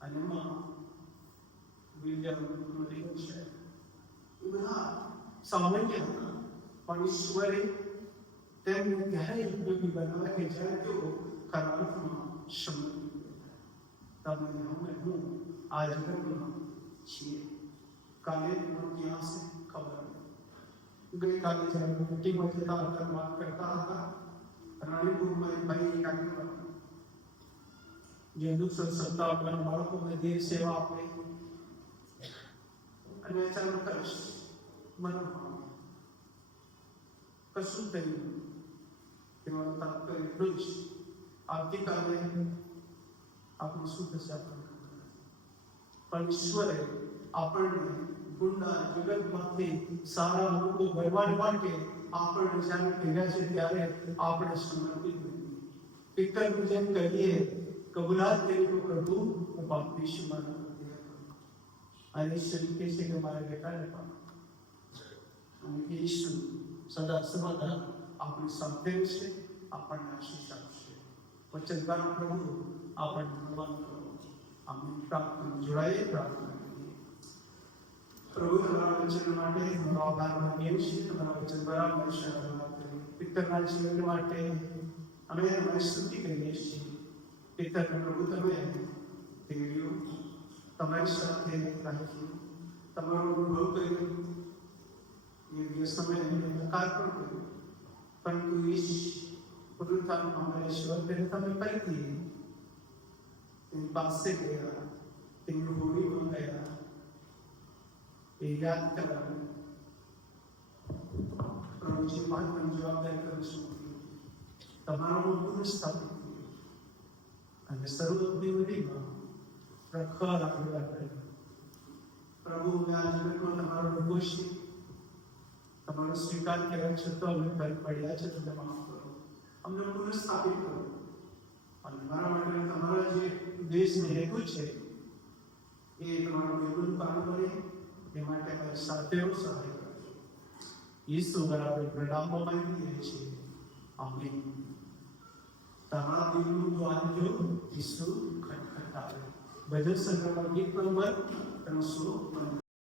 અને એમાં વિલિયમ છે. એ બધા સામાન્ય હતા, પણ ઈશ્વરે તેમને ત્યારે ઉપયોગી બનાવ્યા કે જ્યારે તેઓ ખરા અર્થમાં સમર્પિત તમને હું આ જગતમાં છીએ. કાલે ક્યાં છે ખબર નહીં. ગઈકાલે જ્યારે મીટિંગમાં જતા હતા, વાત કરતા હતા, રાણીપુરમાં ભાઈ આગળ જે હિન્દુત્વ સત્તા આપવાના બાળકોને દેશ સેવા આપે અને અચાનક મને કશું થયું તેમાં તાત્પર્ય એટલું જ આવતીકાલે આપણું શું થશે પણ ઈશ્વરે આપણને ગુંડા જગતમાંથી સારા લોકો બનવા માટે આપણને જ્યારે ભેગા છે ત્યારે આપણે સમર્પિત પિત્તરનું જેમ કહીએ કબૂલાત કરી તો પ્રભુ હું બાપ્તિસ્મ અને ઈશ્વર કહે છે કે મારા બેટાને પામ અને ઈશ્વર સદા સર્વદા આપણી સાથે છે, આપણને આશીષ આપશે. વચનકાર પ્રભુ આપણને ભગવાન કરો. આપણે પ્રાર્થના જોડાઈએ, પ્રાર્થના કરીએ. પ્રભુ તમારા વચન માટે તમારો આભાર માનીએ છીએ. તમારા વચન બરાબર પિત્તરના જીવન માટે અમે તમારી સ્તુતિ કરીએ છીએ. પિત્તરને પ્રભુ તમે દેવ્યો તમારી સાથે રાખ્યું, તમારો અનુભવ કર્યો, યોગ્ય સમય નકાર પણ કર્યો, પરંતુ પુનરુત્થાનમાં અમારે ઈશ્વરને તમે ફરીથી તેની પાસે ગયા, તેની હોળીમાં ગયા, એ યાદ કરાવ્યું. પ્રભુજી મહત્વની જવાબદારી કરીશું તમારું પુનઃસ્થાપિત અને સર્વોપરી વધીમાં પ્રખર આગળ કર્યું. પ્રભુ આ જગતમાં તમારો પ્રભુ છે, તમારો સ્વીકાર કર્યા છતાં અમે ભય પડ્યા છે, તમે માફ કરો, અમને પુનઃસ્થાપિત કરો. અને મારા માટે તમારા જે દેશની હેતુ છે એ તમારું યોગનું કામ કરે એ માટે અમે સાથે સહાય કરજો. ઈસુ બરાબર પ્રણામમાં માંગીએ છીએ. આમીન. તમારા દિલનું દ્વાર જો ઈસુ ખટખટાવે. ભજન સંગ્રહમાં ગીત નંબર 355.